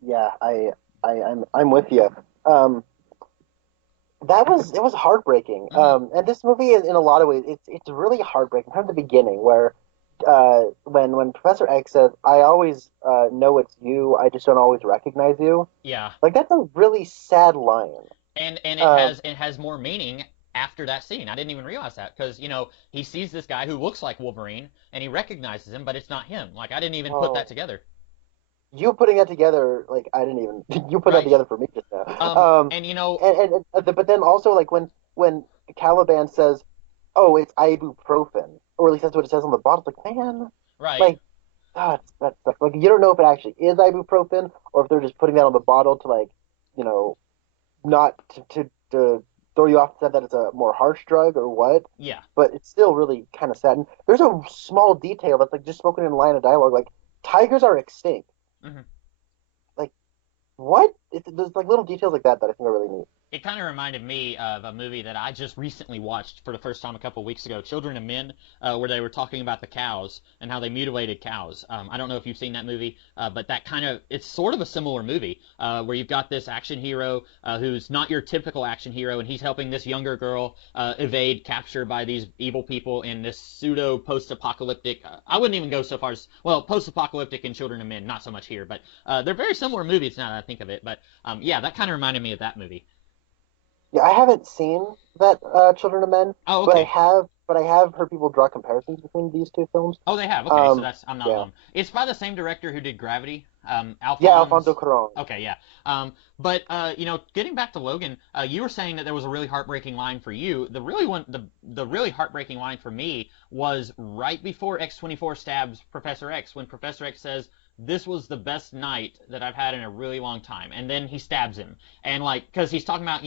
Yeah, I'm with you. It was heartbreaking. Mm-hmm. And this movie is in a lot of ways it's really heartbreaking from the beginning, where when Professor X says, "I always know it's you, I just don't always recognize you." Yeah. Like that's a really sad line. And it has more meaning after that scene. I didn't even realize that because he sees this guy who looks like Wolverine and he recognizes him, but it's not him. Like I didn't even put that Oh, together. you putting that together, like I didn't even you put that Right. together for me just now. And But then also like when Caliban says, "Oh, it's ibuprofen," or at least that's what it says on the bottle. It's like, man, right. like that's like you don't know if it actually is ibuprofen or if they're just putting that on the bottle to like, you know, not to throw you off the scent that it's a more harsh drug or what. Yeah. But it's still really kind of sad. And there's a small detail that's like just spoken in a line of dialogue, like tigers are extinct. Hmm. Like what? There's like little details like that that I think are really neat. It kind of reminded me of a movie that I just recently watched for the first time a couple of weeks ago, Children of Men, where they were talking about the cows and how they mutilated cows. I don't know if you've seen that movie, but it's sort of a similar movie where you've got this action hero who's not your typical action hero, and he's helping this younger girl evade capture by these evil people in this pseudo post-apocalyptic. I wouldn't even go so far as, well, post-apocalyptic in Children of Men, not so much here, but they're very similar movies now that I think of it. But yeah, that kind of reminded me of that movie. Yeah, I haven't seen that Children of Men, Oh, but okay. I have heard people draw comparisons between these two films. Oh, they have. Okay, so I'm not Yeah, wrong. It's by the same director who did Gravity, yeah, Alfonso Alphonse. Cuarón. Okay, yeah. But getting back to Logan, you were saying that there was a really heartbreaking line for you. The really heartbreaking line for me was right before X-24 stabs Professor X, when Professor X says, "This was the best night that I've had in a really long time," and then he stabs him, and like, because he's talking about,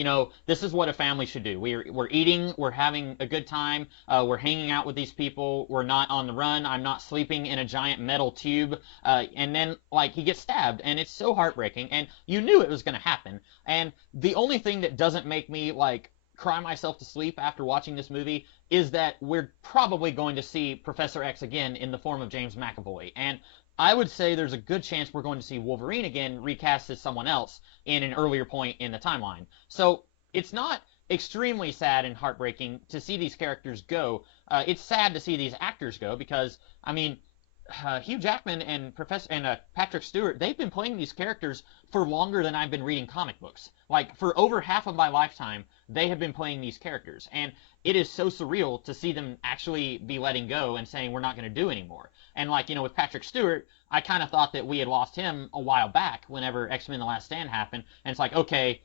this is what a family should do. We're eating, we're having a good time, we're hanging out with these people, we're not on the run. I'm not sleeping in a giant metal tube, and then like he gets stabbed, and it's so heartbreaking, and you knew it was going to happen. And the only thing that doesn't make me like cry myself to sleep after watching this movie is that we're probably going to see Professor X again in the form of James McAvoy, and I would say there's a good chance we're going to see Wolverine again recast as someone else in an earlier point in the timeline. So it's not extremely sad and heartbreaking to see these characters go. It's sad to see these actors go because, I mean, Hugh Jackman and Patrick Stewart, they've been playing these characters for longer than I've been reading comic books. Like for over half of my lifetime, they have been playing these characters, and it is so surreal to see them actually be letting go and saying we're not going to do anymore. And like with Patrick Stewart, I kind of thought that we had lost him a while back whenever X-Men: The Last Stand happened, and it's like, okay,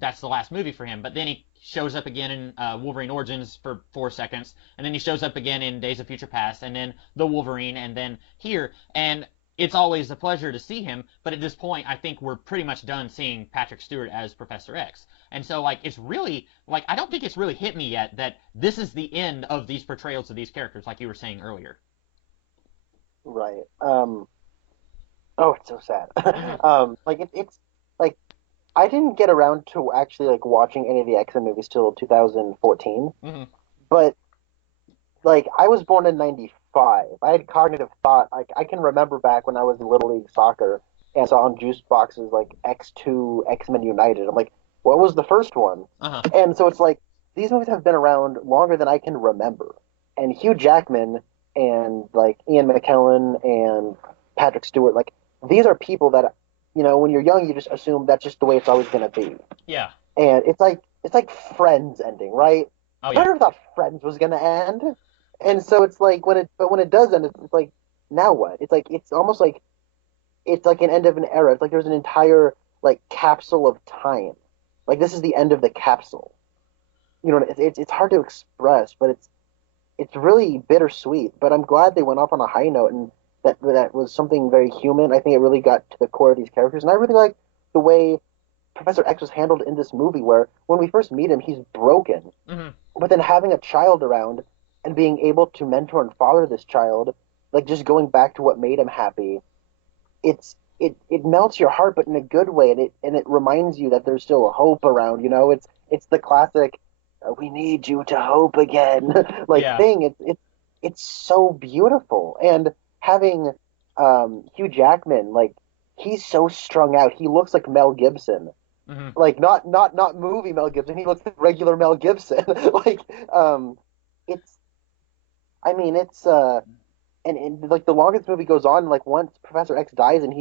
that's the last movie for him. But then he shows up again in Wolverine Origins for 4 seconds, and then he shows up again in Days of Future Past, and then the Wolverine, and then here. And it's always a pleasure to see him, but at this point, I think we're pretty much done seeing Patrick Stewart as Professor X. And so, like, it's really, like, I don't think it's really hit me yet that this is the end of these portrayals of these characters, like you were saying earlier. Right. Oh, it's so sad. Hmm. Like it's like I didn't get around to actually like watching any of the X-Men movies till 2014, Hmm. but like I was born in '95. I had cognitive thought. Like I can remember back when I was in Little League Soccer and saw on juice boxes like X2, X-Men United. I'm like, what was the first one? Uh-huh. And so it's like these movies have been around longer than I can remember. And Hugh Jackman and like Ian McKellen and Patrick Stewart, like these are people that when you're young, you just assume that's just the way it's always going to be. Yeah. And it's like Friends ending, right? Oh, I yeah. never thought Friends was going to end. And so it's like when it does end, it's like now what? It's like it's almost like it's like an end of an era. It's like there's an entire like capsule of time. Like this is the end of the capsule. It's hard to express, but it's really bittersweet. But I'm glad they went off on a high note, and that was something very human. I think it really got to the core of these characters, and I really like the way Professor X was handled in this movie, where when we first meet him, he's broken, Hmm. but then having a child around and being able to mentor and father this child, like just going back to what made him happy, it melts your heart, but in a good way, and it reminds you that there's still a hope around. It's the classic "we need you to hope again" like Yeah. thing. It's so beautiful, and having Hugh Jackman, like he's so strung out. He looks like Mel Gibson, Hmm. like not movie Mel Gibson. He looks like regular Mel Gibson. like it's I mean it's and like the longest movie goes on, like once Professor X dies and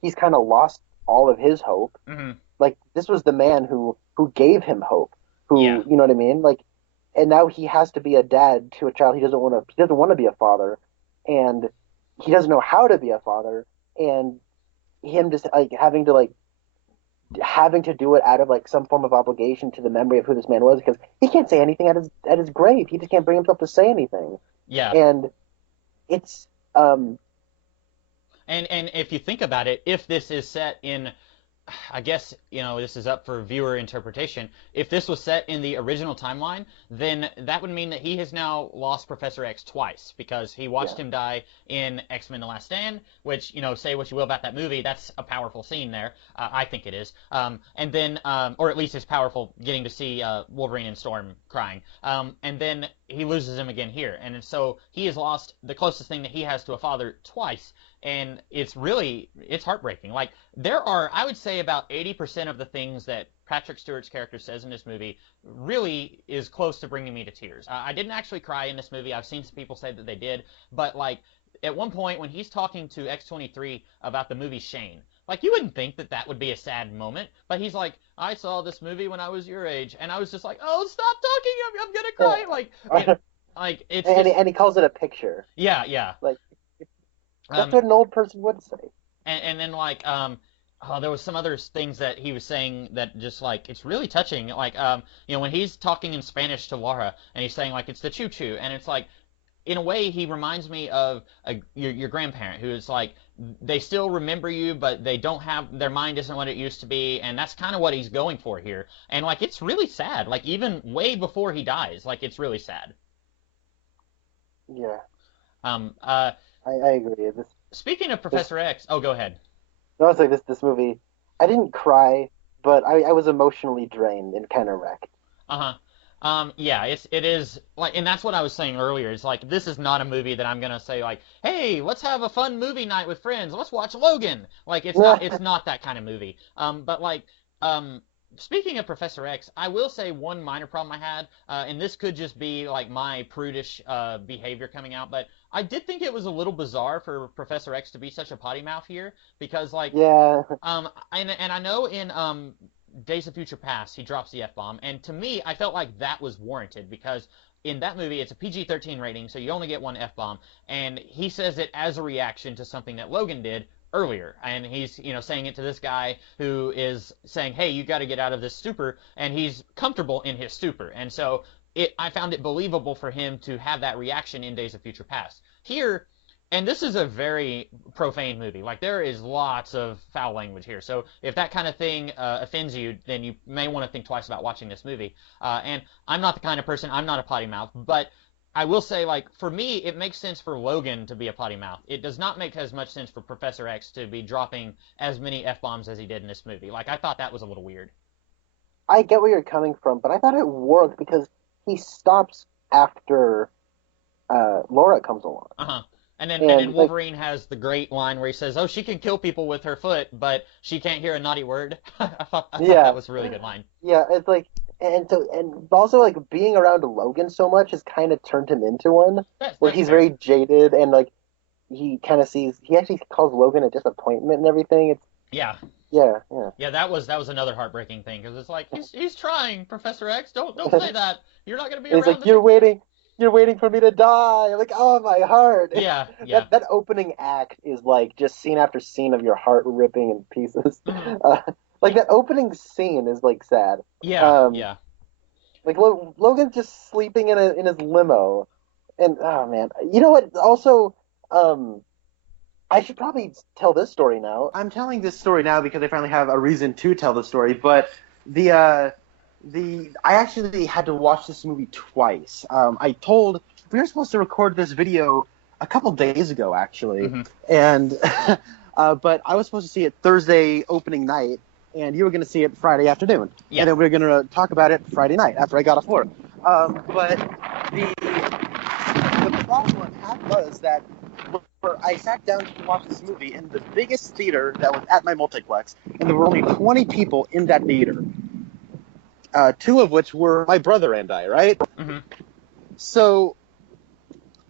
he's kind of lost all of his hope. Hmm. Like this was the man who gave him hope, Yeah. who you know what I mean? Like, and now he has to be a dad to a child he doesn't want to be a father, and he doesn't know how to be a father, and him just like having to do it out of like some form of obligation to the memory of who this man was, because he can't say anything at his grave. He just can't bring himself to say anything, Yeah. and it's And if you think about it, if this is set in, I guess, this is up for viewer interpretation. If this was set in the original timeline, then that would mean that he has now lost Professor X twice because he watched yeah, him die in X-Men The Last Stand, which, say what you will about that movie, that's a powerful scene there. I think it is. And then, or at least it's powerful getting to see Wolverine and Storm crying. And then he loses him again here. And so he has lost the closest thing that he has to a father twice. And it's heartbreaking. Like, there are, I would say, about 80% of the things that Patrick Stewart's character says in this movie really is close to bringing me to tears. I didn't actually cry in this movie. I've seen some people say that they did. But, like, at one point when he's talking to X-23 about the movie Shane, like, you wouldn't think that that would be a sad moment. But he's like, I saw this movie when I was your age. And I was just like, oh, stop talking. I'm going to cry. It's and just, he calls it a picture. yeah, yeah. Like that's Um, what an old person would say. and then like oh, there was some other things that he was saying that just like it's really touching. Like when he's talking in Spanish to Laura and he's saying like it's the choo choo, and it's like in a way he reminds me of your grandparent who is like they still remember you, but they don't have their mind isn't what it used to be, and that's kind of what he's going for here. And like it's really sad. Like even way before he dies, like it's really sad. Yeah, Um, uh, I agree. Speaking of This Professor X, oh, go ahead. no, it's like this movie. I didn't cry, but I was emotionally drained and kind of wrecked. Uh-huh. Yeah, it is like, and that's what I was saying earlier. It's like this is not a movie that I'm gonna say like, hey, let's have a fun movie night with friends. Let's watch Logan. Like it's not that kind of movie. But like, speaking of Professor X, I will say one minor problem I had, and this could just be like my prudish behavior coming out, but I did think it was a little bizarre for Professor X to be such a potty mouth here because like Yeah, and I know in Days of Future Past he drops the F bomb, and to me I felt like that was warranted because in that movie it's a PG-13 rating, so you only get one F bomb, and he says it as a reaction to something that Logan did earlier, and he's saying it to this guy who is saying, hey, you got to get out of this stupor, and he's comfortable in his stupor, and so I found it believable for him to have that reaction in Days of Future Past. Here, And this is a very profane movie. Like, there is lots of foul language here. So if that kind of thing offends you, then you may want to think twice about watching this movie. And I'm not the kind of person, I'm not a potty mouth, but I will say, like, for me, it makes sense for Logan to be a potty mouth. It does not make as much sense for Professor X to be dropping as many F-bombs as he did in this movie. Like, I thought that was a little weird. I get where you're coming from, but I thought it worked because he stops after Laura comes along. Uh-huh. And then And like, Wolverine has the great line where he says, "Oh, she can kill people with her foot, but she can't hear a naughty word." I thought yeah, that was a really good line. yeah, it's like, and also like being around Logan so much has kind of turned him into one, where That's he's fair. very jaded and like he actually calls Logan a disappointment and everything. It's Yeah, yeah. yeah, that was another heartbreaking thing because it's like he's trying, Professor X. Don't say that. You're not gonna be And he's around like, the next. you're waiting for me to die. I'm like, oh my heart. Yeah, yeah. That opening act is like just scene after scene of your heart ripping in pieces. Mhm. Uh, like that opening scene is like sad. Yeah, Um, yeah. like Logan's just sleeping in his limo, and oh man, you know what? Also, um, I should probably tell this story now. I'm telling this story now because I finally have a reason to tell the story. But the I actually had to watch this movie twice. We were supposed to record this video a couple days ago actually, Hmm. and but I was supposed to see it Thursday opening night, and you were going to see it Friday afternoon, Yeah. and then we were going to talk about it Friday night after I got off work. But the the problem I had was that where I sat down to watch this movie in the biggest theater that was at my multiplex, and there were only 20 people in that theater. Two of which were my brother and I, right? Hmm. So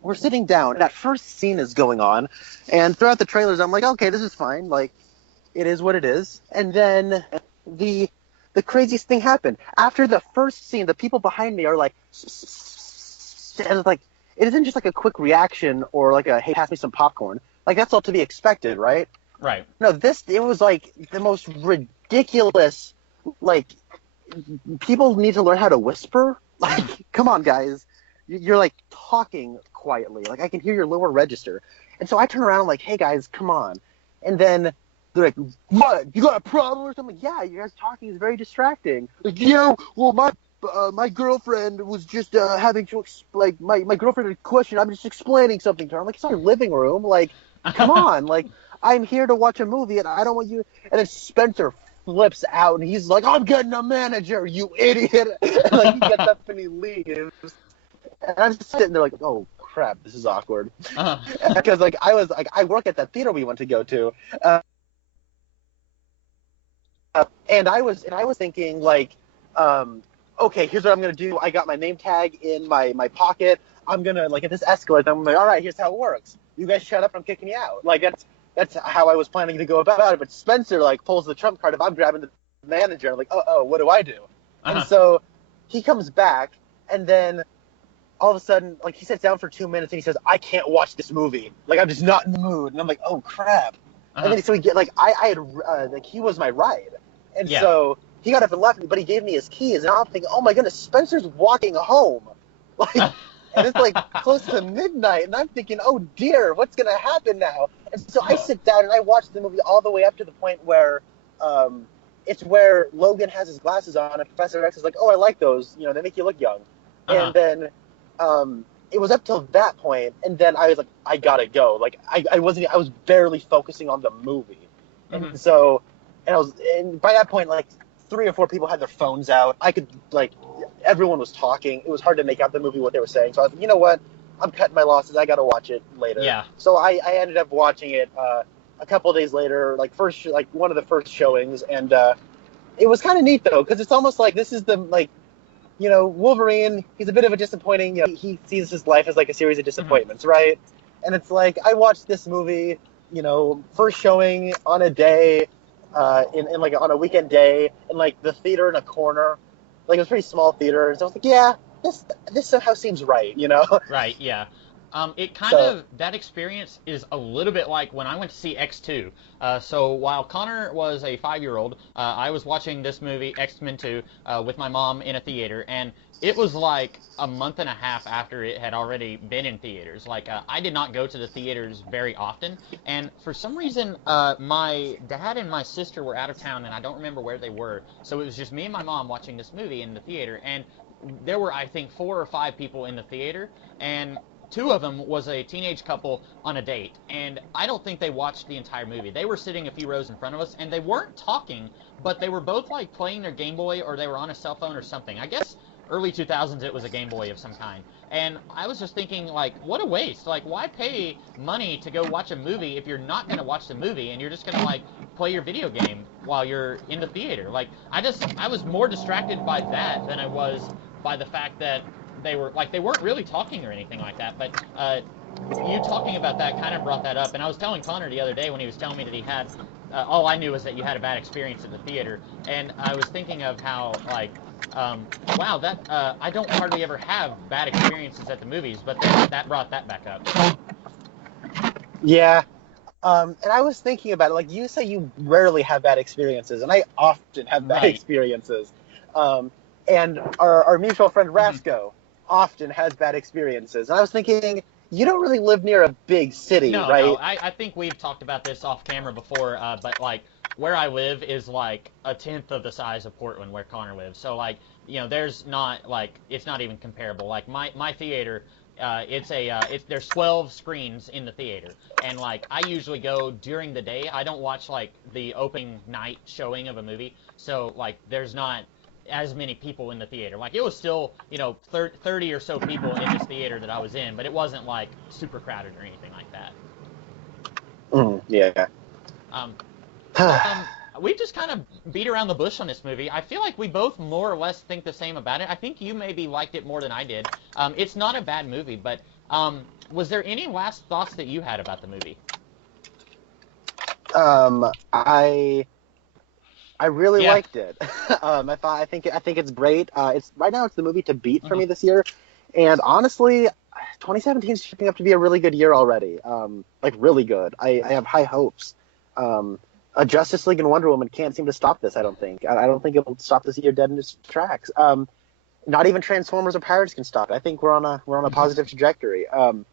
we're sitting down, and that first scene is going on, and throughout the trailers, I'm like, okay, this is fine, like, it is what it is. And then the craziest thing happened. After the first scene, the people behind me are like, and it's like, it isn't just like a quick reaction or like a, hey, pass me some popcorn. Like, that's all to be expected, right? Right. No, it was like the most ridiculous, like, people need to learn how to whisper. Like, come on, guys. You're like talking quietly. Like, I can hear your lower register. And so I turn around and I'm like, hey guys, come on. And then they're like, what? You got a problem or something? Yeah, you guys talking is very distracting. Like, yeah, well, my girlfriend was just having to like my girlfriend had a question. I'm just explaining something to her. I'm like, it's our living room. Like, come on. Like, I'm here to watch a movie and I don't want you. And then Spencer flips out and he's like, I'm getting a manager, you idiot. And like he gets up and he leaves. And I'm just sitting there like, oh crap, this is awkward. Uh-huh. Because like I work at that theater we went to go to. And I was thinking like, okay, here's what I'm gonna do. I got my name tag in my pocket. I'm gonna like if this escalates, I'm like, all right, here's how it works. You guys shut up, I'm kicking you out. Like that's how I was planning to go about it. But Spencer like pulls the trump card. If I'm grabbing the manager, I'm like, oh, what do I do? Uh-huh. And so he comes back, and then all of a sudden, like he sits down for 2 minutes and he says, I can't watch this movie. Like I'm just not in the mood. And I'm like, oh crap. Uh-huh. And then so we get like I had like he was my ride, and Yeah. so he got up and left, but he gave me his keys, and I'm thinking, oh my goodness, Spencer's walking home, like, and it's like close to midnight, and I'm thinking, oh dear, what's gonna happen now? And so I sit down and I watch the movie all the way up to the point where, it's where Logan has his glasses on, and Professor X is like, oh, I like those, you know, they make you look young, Uh-huh. and then, it was up till that point, and then I was like, I gotta go. Like I was barely focusing on the movie, and Mhm. so, and by that point, like 3 or 4 people had their phones out. I could like, everyone was talking. It was hard to make out the movie what they were saying. So I was like, you know what? I'm cutting my losses. I gotta watch it later. Yeah. So I ended up watching it a couple of days later, like one of the first showings, and it was kind of neat though, because it's almost like this is the like. You know, Wolverine, he's a bit of a disappointing, you know, he sees his life as like a series of disappointments, right? And it's like, I watched this movie, you know, first showing on a day, in like on a weekend day, in like the theater in a corner. Like it was a pretty small theater. And so I was like, yeah, this somehow seems right, you know? Right, yeah. It kind So, of, that experience is a little bit like when I went to see X2. So while Connor was a 5-year-old, I was watching this movie, X-Men 2, with my mom in a theater, and it was like a month and a half after it had already been in theaters. Like, I did not go to the theaters very often, and for some reason, my dad and my sister were out of town, and I don't remember where they were. So it was just me and my mom watching this movie in the theater, and there were, I think, 4 or 5 people in the theater, and two of them was a teenage couple on a date, and I don't think they watched the entire movie. They were sitting a few rows in front of us, and they weren't talking, but they were both like playing their Game Boy, or they were on a cell phone or something. I guess early 2000s it was a Game Boy of some kind. And I was just thinking, like, what a waste. Like, why pay money to go watch a movie if you're not going to watch the movie and you're just going to, like, play your video game while you're in the theater? Like, I was more distracted by that than I was by the fact that they weren't really talking or anything like that. But you talking about that kind of brought that up. And I was telling Connor the other day when he was telling me that he had, all I knew was that you had a bad experience at the theater. And I was thinking of how, like, wow, that I don't hardly ever have bad experiences at the movies, but that brought that back up. Yeah. And I was thinking about it, like, you say you rarely have bad experiences, and I often have bad experiences. And our mutual friend Rasco often has bad experiences. And I was thinking, you don't really live near a big city, right? No, I think we've talked about this off camera before, but, like, where I live is, like, a tenth of the size of Portland where Connor lives. So, like, you know, there's not, like, it's not even comparable. Like, my theater, there's 12 screens in the theater. And, like, I usually go during the day. I don't watch, like, the opening night showing of a movie. So, like, there's not as many people in the theater. Like, it was still, you know, 30 or so people in this theater that I was in, but it wasn't, like, super crowded or anything like that. Yeah. We just kind of beat around the bush on this movie. I feel like we both more or less think the same about it. I think you maybe liked it more than I did. It's not a bad movie, but was there any last thoughts that you had about the movie? I really liked it. I think it's great. It's right now it's the movie to beat for me this year, and honestly, 2017 is shaping up to be a really good year already. Like, really good. I have high hopes. A Justice League and Wonder Woman can't seem to stop this. I don't think. I don't think it'll stop this year dead in its tracks. Not even Transformers or Pirates can stop it. I think we're on a positive trajectory. And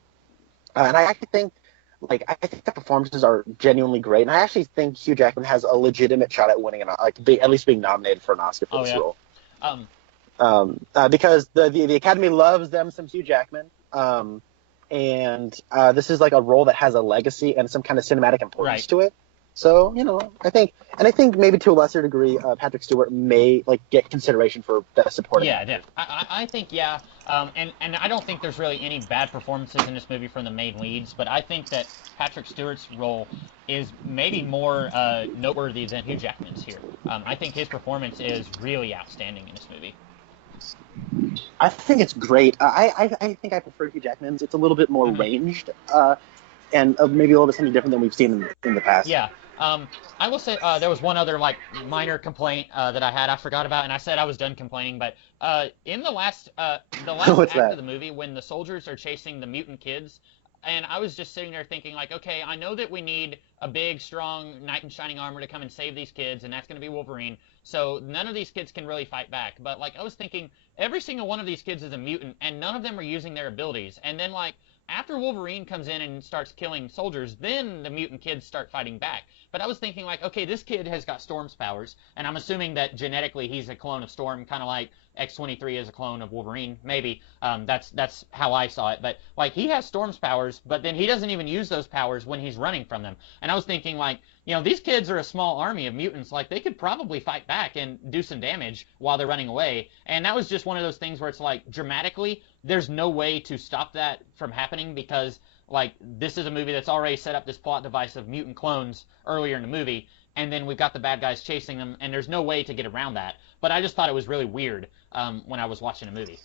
I actually think, like, I think the performances are genuinely great, and I actually think Hugh Jackman has a legitimate shot at winning at least being nominated for an Oscar for this role. Because the Academy loves them some Hugh Jackman, and this is like a role that has a legacy and some kind of cinematic importance to it. So, you know, I think maybe to a lesser degree, Patrick Stewart may, like, get consideration for Best Supporting Actor. Yeah, I think, yeah. And I don't think there's really any bad performances in this movie from the main leads, but I think that Patrick Stewart's role is maybe more noteworthy than Hugh Jackman's here. I think his performance is really outstanding in this movie. I think it's great. I think I prefer Hugh Jackman's. It's a little bit more ranged, and maybe a little bit something different than we've seen in the past. Yeah. I will say there was one other, like, minor complaint that I had. I forgot about, and I said I was done complaining. But in the last act of the movie, when the soldiers are chasing the mutant kids, and I was just sitting there thinking, like, okay, I know that we need a big, strong knight in shining armor to come and save these kids, and that's going to be Wolverine. So none of these kids can really fight back. But, like, I was thinking, every single one of these kids is a mutant, and none of them are using their abilities. And then, like, after Wolverine comes in and starts killing soldiers, then the mutant kids start fighting back. But I was thinking, like, okay, this kid has got Storm's powers, and I'm assuming that genetically he's a clone of Storm, kind of like X-23 is a clone of Wolverine. Maybe that's how I saw it. But, like, he has Storm's powers, but then he doesn't even use those powers when he's running from them. And I was thinking, like, you know, these kids are a small army of mutants. Like, they could probably fight back and do some damage while they're running away. And that was just one of those things where it's like, dramatically, there's no way to stop that from happening because, like, this is a movie that's already set up this plot device of mutant clones earlier in the movie, and then we've got the bad guys chasing them, and there's no way to get around that. But I just thought it was really weird when I was watching a movie.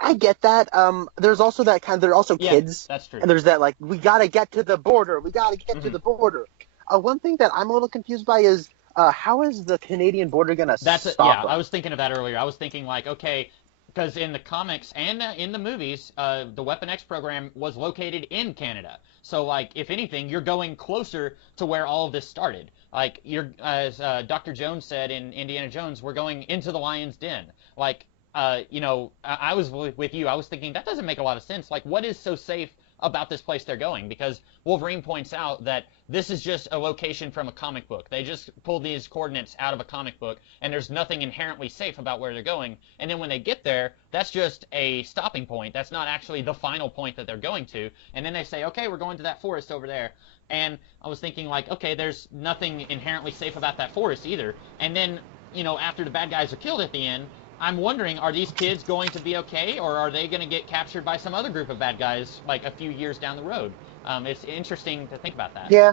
I get that. There's also that kind of, there are also kids. That's true. And there's that, like, we gotta get to the border. We gotta get to the border. One thing that I'm a little confused by is, how is the Canadian border gonna stop them? I was thinking of that earlier. I was thinking, like, okay, because in the comics and in the movies, the Weapon X program was located in Canada. So, like, if anything, you're going closer to where all of this started. Like, as Dr. Jones said in Indiana Jones, we're going into the lion's den. Like, I was with you. I was thinking that doesn't make a lot of sense. Like, what is so safe about this place they're going? Because Wolverine points out that this is just a location from a comic book. They just pulled these coordinates out of a comic book, and there's nothing inherently safe about where they're going. And then when they get there, that's just a stopping point. That's not actually the final point that they're going to. And then they say, okay, we're going to that forest over there. And I was thinking, like, okay, there's nothing inherently safe about that forest either. And then, after the bad guys are killed at the end, I'm wondering, are these kids going to be okay, or are they going to get captured by some other group of bad guys, like a few years down the road? It's interesting to think about that. Yeah.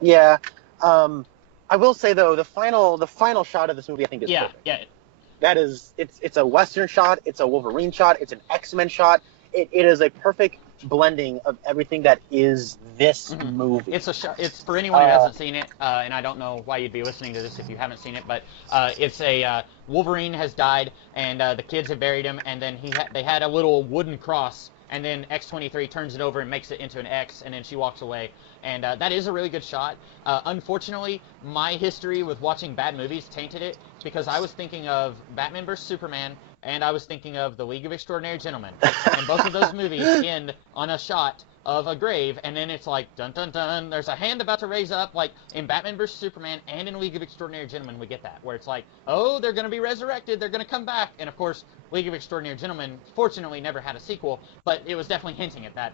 Yeah. I will say though, the final shot of this movie, I think, is perfect. Yeah. That is, it's a Western shot, it's a Wolverine shot, it's an X-Men shot. It is a perfect blending of everything that is this movie. It's it's for anyone who hasn't seen it, and I don't know why you'd be listening to this if you haven't seen it, but it's a Wolverine has died, and the kids have buried him, and then they had a little wooden cross, and then X-23 turns it over and makes it into an X, and then she walks away. And that is a really good shot. Unfortunately, my history with watching bad movies tainted it, because I was thinking of Batman vs. Superman, and I was thinking of The League of Extraordinary Gentlemen. And both of those movies end on a shot of a grave, and then it's like, dun dun dun, there's a hand about to raise up. Like, in Batman vs. Superman and in League of Extraordinary Gentlemen, we get that, where it's like, oh, they're going to be resurrected, they're going to come back. And of course, League of Extraordinary Gentlemen fortunately never had a sequel, but it was definitely hinting at that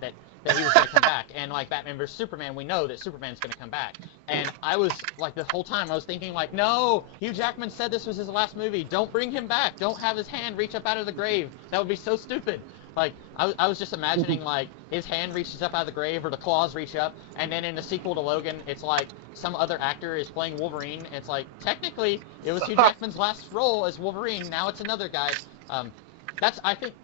he was going to come back. And like Batman vs. Superman, we know that Superman's going to come back. And I was, like, the whole time, I was thinking, like, no, Hugh Jackman said this was his last movie. Don't bring him back. Don't have his hand reach up out of the grave. That would be so stupid. Like, I was just imagining, like, his hand reaches up out of the grave, or the claws reach up, and then in the sequel to Logan, it's like some other actor is playing Wolverine. And it's like, technically, it was Hugh Jackman's last role as Wolverine. Now it's another guy. I think...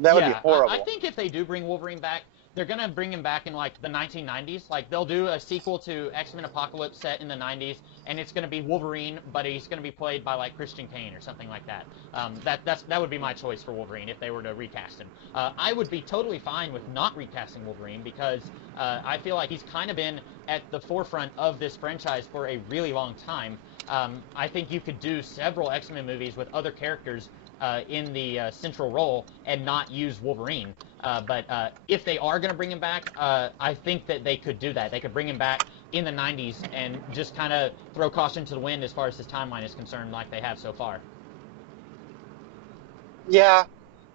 That would be horrible. I think if they do bring Wolverine back, they're going to bring him back in, like, the 1990s. Like, they'll do a sequel to X-Men Apocalypse set in the 90s, and it's going to be Wolverine, but he's going to be played by, like, Christian Kane or something like that. That would be my choice for Wolverine if they were to recast him. I would be totally fine with not recasting Wolverine, because I feel like he's kind of been at the forefront of this franchise for a really long time. I think you could do several X-Men movies with other characters in the central role and not use Wolverine. But if they are going to bring him back, I think that they could do that. They could bring him back in the 90s and just kind of throw caution to the wind as far as his timeline is concerned, like they have so far. Yeah.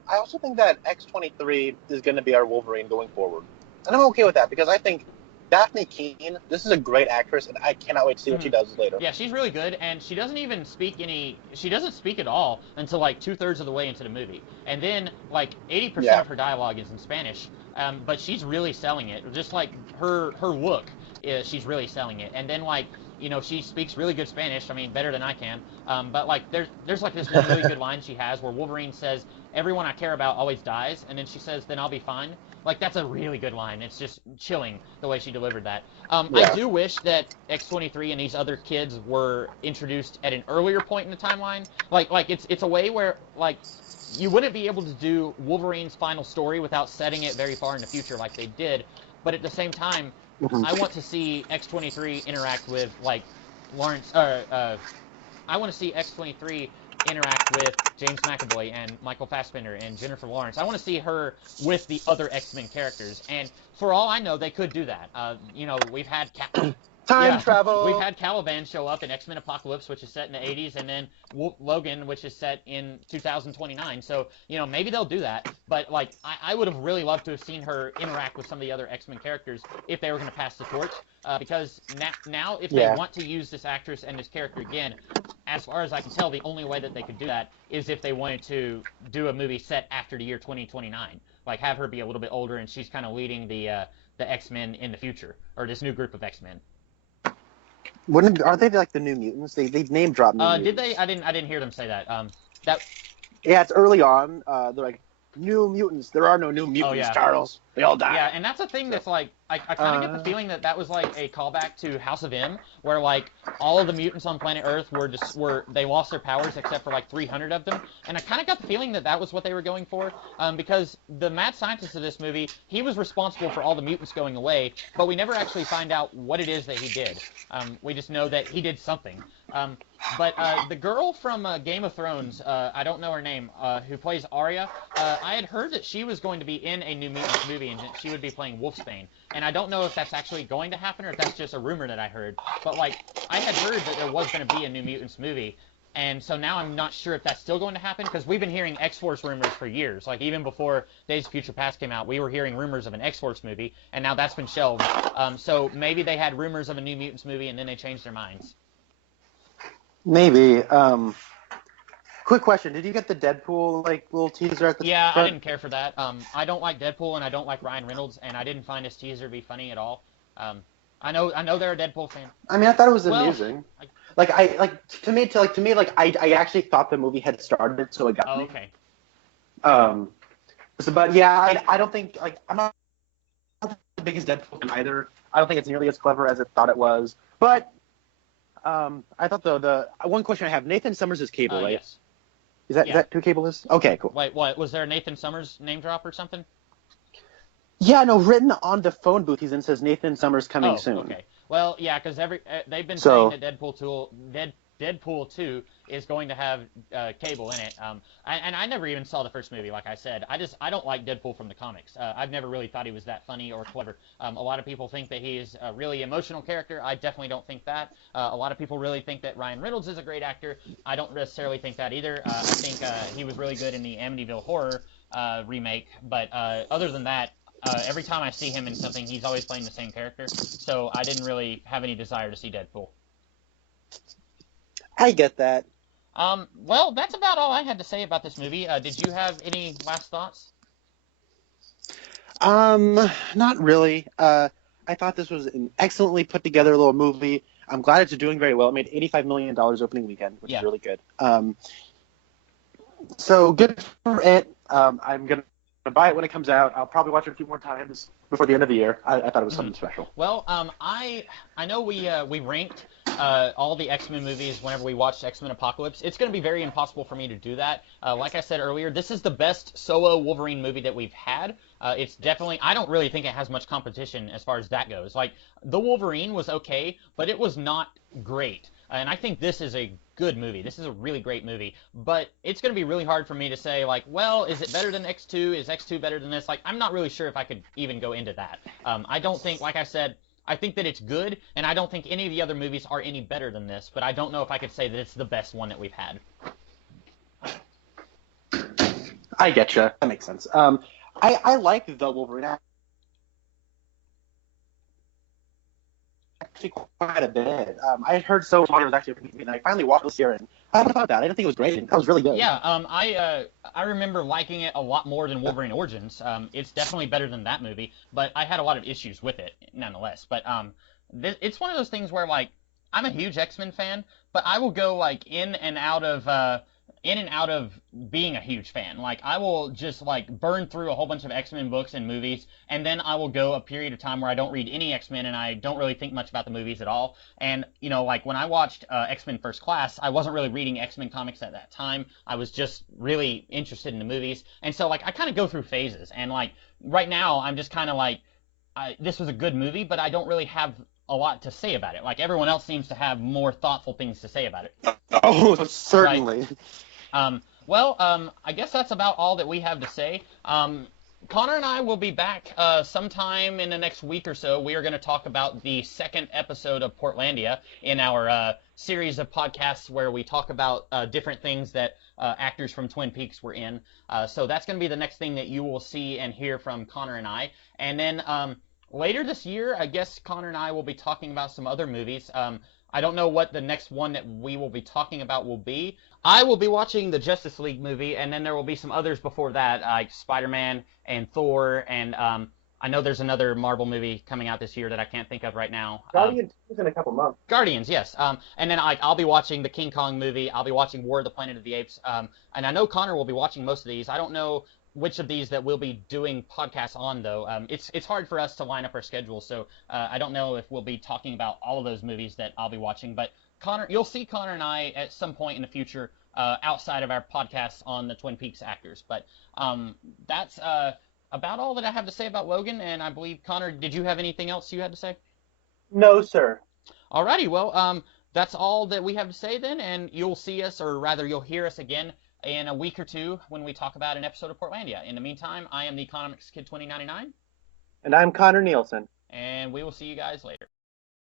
I also think that X-23 is going to be our Wolverine going forward. And I'm okay with that, because I think Daphne Keane, this is a great actress, and I cannot wait to see what she does later. Yeah, she's really good, and she doesn't even speak she doesn't speak at all until like 2/3 of the way into the movie. And then like 80% of her dialogue is in Spanish, but she's really selling it. Just like her look, she's really selling it. And then like, she speaks really good Spanish. I mean, better than I can. But like, there's like this one really good line she has where Wolverine says, "Everyone I care about always dies," and then she says, "Then I'll be fine." Like, that's a really good line. It's just chilling the way she delivered that. I do wish that X-23 and these other kids were introduced at an earlier point in the timeline. Like it's a way where, like, you wouldn't be able to do Wolverine's final story without setting it very far in the future like they did. But at the same time, I want to see X-23 interact with, like, Lawrence... I want to see X-23 interact with James McAvoy and Michael Fassbender and Jennifer Lawrence. I want to see her with the other X-Men characters, and for all I know, they could do that. We've had time travel. We've had Caliban show up in X-Men Apocalypse, which is set in the 80s, and then Logan, which is set in 2029. So, maybe they'll do that. But, like, I would have really loved to have seen her interact with some of the other X-Men characters if they were going to pass the torch. Because now if they want to use this actress and this character again, as far as I can tell, the only way that they could do that is if they wanted to do a movie set after the year 2029. Like, have her be a little bit older, and she's kind of leading the X-Men in the future, or this new group of X-Men. Are they like the New Mutants? They name dropped New Mutants. Did they? I didn't hear them say that. Yeah, it's early on. They're like, New Mutants. There are no New Mutants, Charles. They all die. Yeah, and that's a thing that's like, I kind of get the feeling that that was like a callback to House of M, where like all of the mutants on planet Earth were they lost their powers except for like 300 of them, and I kind of got the feeling that that was what they were going for, because the mad scientist of this movie, he was responsible for all the mutants going away, but we never actually find out what it is that he did. We just know that he did something. But the girl from Game of Thrones, I don't know her name, who plays Arya, I had heard that she was going to be in a New Mutants movie and that she would be playing Wolfsbane. And I don't know if that's actually going to happen or if that's just a rumor that I heard. But, like, I had heard that there was going to be a New Mutants movie. And so now I'm not sure if that's still going to happen, because we've been hearing X-Force rumors for years. Like, even before Days of Future Past came out, we were hearing rumors of an X-Force movie, and now that's been shelved. So maybe they had rumors of a New Mutants movie, and then they changed their minds. Maybe. Quick question: did you get the Deadpool like little teaser at the Yeah, front? I didn't care for that. I don't like Deadpool and I don't like Ryan Reynolds, and I didn't find his teaser to be funny at all. I know they're a Deadpool fan. I mean, I thought it was Well, amusing. I actually thought the movie had started, so it got me. Okay. But yeah, I don't think I'm not the biggest Deadpool fan either. I don't think it's nearly as clever as it thought it was. But I thought the one question I have: Nathan Summers is Cable, right? Yes. Is that who Cable is? Okay, cool. Wait, what? Was there a Nathan Summers name drop or something? Yeah, no, written on the phone booth he's in says Nathan Summers coming soon. Okay. Well, yeah, because they've been So- saying that Deadpool 2 is going to have Cable in it. And I never even saw the first movie, like I said. I don't like Deadpool from the comics. I've never really thought he was that funny or clever. A lot of people think that he is a really emotional character. I definitely don't think that. A lot of people really think that Ryan Reynolds is a great actor. I don't necessarily think that either. I think he was really good in the Amityville Horror remake. But other than that, every time I see him in something, he's always playing the same character. So I didn't really have any desire to see Deadpool. I get that. Well, that's about all I had to say about this movie. Did you have any last thoughts? Not really. I thought this was an excellently put together little movie. I'm glad it's doing very well. It made $85 million opening weekend, which is really good. So good for it. I'm going to buy it when it comes out. I'll probably watch it a few more times before the end of the year. I thought it was something special. Well, I know we ranked all the X-Men movies whenever we watched X-Men Apocalypse. It's going to be very impossible for me to do that. Like I said earlier, this is the best solo Wolverine movie that we've had. It's definitely, I don't really think it has much competition as far as that goes. Like, the Wolverine was okay, but it was not great. And I think this is a good movie. This is a really great movie. But it's going to be really hard for me to say, like, well, is it better than X2? Is X2 better than this? Like, I'm not really sure if I could even go into that. I don't think, like I said, I think that it's good, and I don't think any of the other movies are any better than this, but I don't know if I could say that it's the best one that we've had. I getcha. That makes sense. I like the Wolverine actually quite a bit. I had heard so much it was actually a movie, and I finally watched this year, and I thought that. I didn't think it was great. That was really good. Yeah, I remember liking it a lot more than Wolverine Origins. It's definitely better than that movie, but I had a lot of issues with it nonetheless. But it's one of those things where, like, I'm a huge X-Men fan, but I will go, like, in and out of being a huge fan. Like, I will just, like, burn through a whole bunch of X-Men books and movies, and then I will go a period of time where I don't read any X-Men and I don't really think much about the movies at all. And, you know, like, when I watched X-Men First Class, I wasn't really reading X-Men comics at that time. I was just really interested in the movies. And so, like, I kind of go through phases. And, like, right now, I'm just kind of like, this was a good movie, but I don't really have a lot to say about it. Like, everyone else seems to have more thoughtful things to say about it. Oh, certainly. Right? I guess that's about all that we have to say. Connor and I will be back sometime in the next week or so. We are going to talk about the second episode of Portlandia in our series of podcasts where we talk about different things that actors from Twin Peaks were in. So that's going to be the next thing that you will see and hear from Connor and I. And then later this year, I guess Connor and I will be talking about some other movies. I don't know what the next one that we will be talking about will be. I will be watching the Justice League movie, and then there will be some others before that, like Spider-Man and Thor and I know there's another Marvel movie coming out this year that I can't think of right now. Guardians is in a couple months. Guardians, yes. And then I'll be watching the King Kong movie. I'll be watching War of the Planet of the Apes. And I know Connor will be watching most of these. I don't know which of these that we'll be doing podcasts on, though. It's hard for us to line up our schedule, so I don't know if we'll be talking about all of those movies that I'll be watching. But Connor, you'll see Connor and I at some point in the future outside of our podcasts on the Twin Peaks actors. But that's about all that I have to say about Logan. And I believe, Connor, did you have anything else you had to say? No, sir. Alrighty, well, that's all that we have to say then, and you'll see us, or rather you'll hear us again in a week or two when we talk about an episode of Portlandia. In the meantime, I am the Economics Kid 2099. And I'm Connor Nielsen. And we will see you guys later.